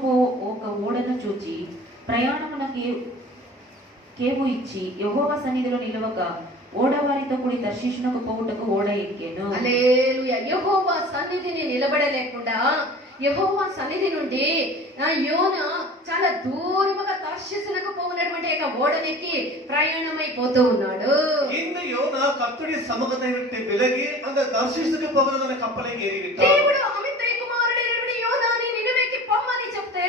ఒక ఓడను చూచి ప్రయాణమునకు కేవు ఇచ్చి యెహోవా సన్నిధిలో నిలవక ఓడవారితో కూడి తర్షీషునకు పోవుటకు ఓడ ఎక్కెను. హల్లెలూయా. యెహోవా సన్నిధిని నిలబడలేకుండా యెహోవా సన్నిధి నుండి యోనా చాలా దూరముగా తర్షీషునకు పోవునటువంటి ఒక ఓడనెక్కి ప్రయాణమైపోతూ ఉన్నాడు. இந்த யோனா கர்த்தருடைய சமூகத்தை விட்டு விலகி அந்த தர்ஷீசுக்கு போகிறதான கப்பலை ஏறிவிட்டார். దేవుడు అమిత్తయ్య కుమారుడైనటువంటి యోనాని నినివేకి పొమ్మని చెప్తే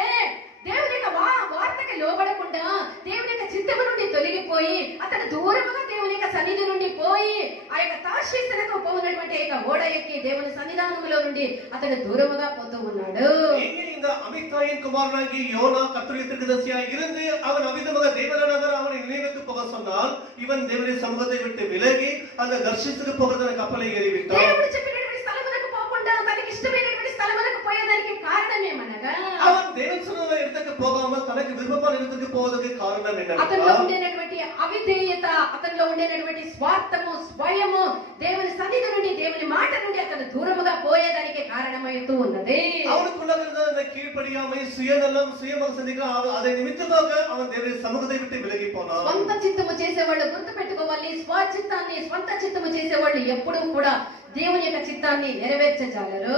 దేవుని యొక్క వార్తకి లోబడకుండా దేవుని యొక్క చిత్తము నుండి తొలగిపోయి అతను దూరముగా దేవుని యొక్క సన్నిధి నుండి పోయి ఆ యొక్క తార్షీసునకు పోవునటువంటి యొక్క ఓడ ఎక్కి దేవుని సన్నిధానములో నుండి అతను దూరముగా పోతూ ఉన్నాడు. இங்கே இந்த அமித்தாயின் குமாரனாகிய யோனா கர்த்தருடைய தீர்க்கதரிசியாய் இருந்து அவன் அவிதமாக தேவனானவர் அவனை நினைவுக்கு போக சொன்னால் இவன் தேவனுடைய சமூகத்தை விட்டு விலகி அந்த தர்ஷீசுக்கு போகிறதான கப்பலை ஏறிவிட்டான். దేవుడు చెప్పినటువంటి స్థలములకు పోకుండా తనకి ఇష్టమైనటువంటి స్థలములకు పోయేదానికి కారణం ఏమనగా அவன் தேவன் சொன்ன இடத்துக்கு போகாமல் தனக்கு விருப்பமான இடத்துக்கு போவதற்கு காரணம் అతనిలో என்னவென்றால் ఉండేటువంటి అవిధేయత, అతనిలో ఉండేటువంటి స్వార్థము, స్వయము దేవుని సన్నిధి నుండి దేవుని మాట నుండి అతను దూరముగా పోయేదానికి కారణమవుతూ ఉన్నది. அவனுக்குள்ள இருந்த அந்த கீழ்ப்படியாமை சுயநலம் சுயமாக சிந்திக்க அதை நிமித்தமாக அவன் தேவனுடைய சமூகத்தை விட்டு விலகி போனான். స్వంత చిత్తము చేసేవాళ్ళు గుర్తు పెట్టుకోవాలి. స్వచిత్తాన్ని స్వంత చిత్తము చేసేవాళ్ళు ఎప్పుడూ కూడా దేవుని యొక్క చిత్తాన్ని నెరవేర్చజాలరు.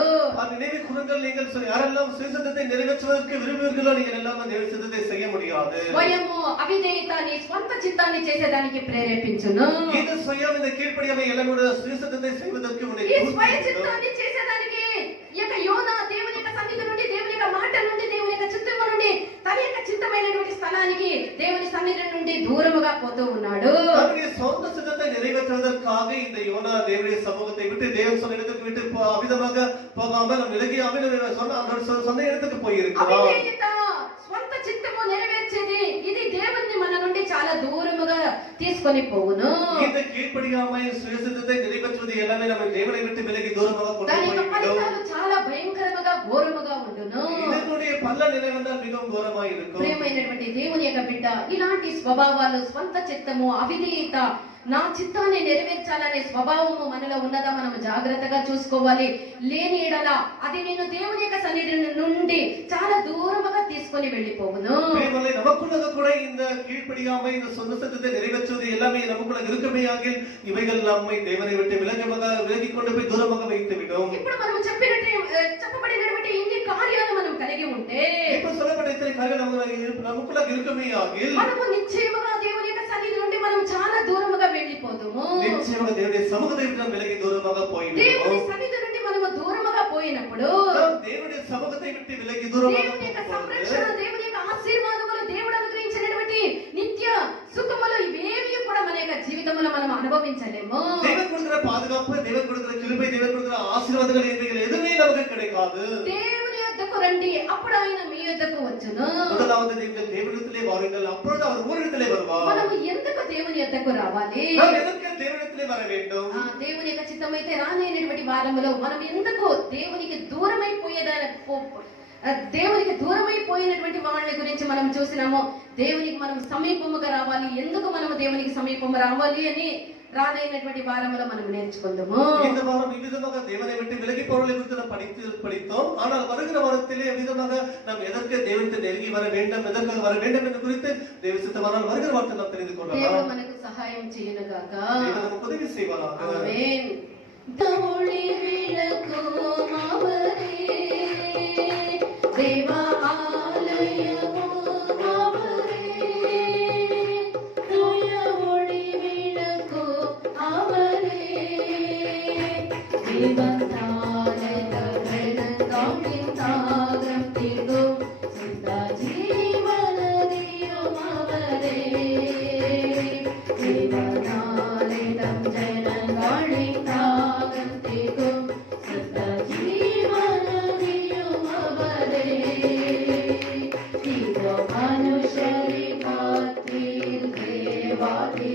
நினைவு கூறுங்கள், நீங்கள் யாரெல்லாம் சுயசித்தத்தை நிறைவேற்றுவதற்கு விரும்புவீர்களோ நீங்கள் எல்லாம் தேவ சித்தத்தை செய்ய முடியாது. స్వయము అవిధేయతని స్వంత చిత్తాన్ని చేసేదానికి ప్రేరేపించును. இது சுயம் இந்த கீழ்ப்படியாமை எல்லாரோட சுயசித்தத்தை செய்வதற்கு உன்னை ఈ స్వయ చిత్తాన్ని చేసేదానికి ఈ యొక్క యోనా దేవుని యొక్క సన్నిధి నుండి దేవుని యొక్క మాట నుండి దేవుని యొక్క చిత్తము నుండి తన యొక్క చిత్తమైనటువంటి స్థలానికి దేవుని సన్నిధి నుండి దూరముగా పోతూ ఉన్నాడు. தன்னுடைய சொந்த சித்தத்தை நிறைவேற்றுவதற்காக இந்த யோனா தேவனுடைய சமூகத்தை விட்டு தேவன் சொன்ன இடத்துக்கு விட்டு அவிதமாக போகாமல் விலகி அவன் சொன்ன அந்த சொந்த இடத்துக்கு போயிருக்கிறான். అవిధేయత, స్వంత చిత్తము నెరవేర్చేది ఇది దేవుని మన నుండి చాలా దూరముగా తీసుకొని పోవును. இந்த கீழ்ப்படியாமை சுயசித்தத்தை நிறைவேற்றுவது எல்லாமே நம்ம தேவனை விட்டு விலகி தூரமாக கொண்டு దాని యొక్క போய்விடும். ఫలితాలు చాలా భయంకరముగా ఘోరముగా ఉండును. இதனுடைய பல நினைவென்றால் மிகவும் ఘోరமாய் இருக்கும். ప్రియమైనటువంటి దేవుని యొక్క బిడ్డ, ఇలాంటి స్వభావాలు, స్వంత చిత్తము, అవిధేయత నా చిత్తాన్ని నెరవేర్చాలనే స్వభావము మనలో ఉన్నదా మనం జాగ్రత్తగా చూసుకోవాలి. లేని ఎడల అది నేను దేవుని యొక్క సన్నిధి నుండి చాలా దూరముగా తీసుకొని వెళ్ళిపోవును. பிரியமானவர்களே, நமக்குள்ளது கூட இந்த கீழ்ப்படியாமை, இந்த சொந்த சத்தத்தை நிறைவேற்றுவது எல்லாமே நமக்குள்ள இருக்குமே ஆகில் இவைகள் நம்மை தேவனை விட்டு விலகி கொண்டு போய் தூரமாக வைத்து விடும். ఇప్పుడు మనం చెప్పబడినటువంటి ఇన్ని కార్యాలు మనం కలిగి ఉంటే இப்ப சொல்லப்பட்ட இத்தனை காரியங்கள் நமக்குள்ள இருக்குமே ஆகில் మనము నిశ్చయముగా దేవుని యొక్క సన్నిధి నుండి మనం చాలా దూరముగా వెళ్ళిపోదుము. நிச்சயமாக தேவனுடைய சமூகத்தை விட்டு நாம் விலகி தூரமாக దేవుని போய்விடுவோம். సన్నిధి నుండి మనము దూరముగా పోయినప్పుడు நாம் தேவனுடைய சமூகத்தை விட்டு விலகி தூரமாக దేవుని యొక్క போகும்போது సంరక్షణ, దేవుని యొక్క ఆశీర్వాదములు, దేవుడు అనుగ్రహించినటువంటి నిత్య సుఖములు ఇవేవి కూడా మన యొక్క జీవితంలో మనం అనుభవించలేము. தேவன் கொடுக்கிற பாதுகாப்பு, தேவன் கொடுக்கிற கிருபை, தேவன் கொடுக்கிற ஆசீர்வாதங்கள் இவைகள் எதுவுமே நமக்கு கிடைக்காது. దేవుని యొద్దకు రండి, అప్పుడు ఆయన మీ యొద్దకు వచ్చును. முதலாவது நீங்கள் தேவனிடத்திலே வாருங்கள், அப்பொழுது அவர் உங்களிடத்திலே வருவார். మనము ఎందుకు దేవుని యొద్దకు రావాలి? நாம் எதற்கு தேவனிடத்திலே வர வேண்டும்? దేవుని యొక్క చిత్తమైతే రానైనటువంటి వారములో మనం ఎందుకు దేవునికి దూరమైపోయినటువంటి వాళ్ళ గురించి మనం చూసినాము. దేవునికి మనం సమీపముగా రావాలి. ఎందుకు మనం దేవునికి సమీపము రావాలి అని రానైనటువంటి వారములో మనం నేర్చుకుందాము. இந்த வாரம் இவ்விதமாக தேவனை விட்டு விலகி போவதை குறித்து நாம் படித்தோம். ஆனால் வருகிற வாரத்திலே விதமாக நாம் எதற்கு தேவனுக்கு நெருங்கி வர வேண்டும், எதற்காக வர வேண்டும் என்று குறித்து தேவ சித்தமானால் வருகிற வாரத்தில் நாம் தெரிந்து దేవుడు கொள்ளலாம். మనకు సహాయం చేయనుగాక. தேவன் நமக்கு உதவி செய்வாராக. ఆమేన్. தோழி விளக்கும் அவரே, தேவ ஆலயமும் அவரே, தூய ஒளி விளக்கும் அவரே, ஜீவனாலே தவழ்காமின் தாகம் தீர்க்கும் சித்த ஜீவனதியும் அவரே, ஜீவனாலே தம் ஜனங்களின் தாகம் தீர்க்கும் சித்த ஜீவனதியும் அவரே. இதோ மனுஷரின் மத்தியில் தேவாதி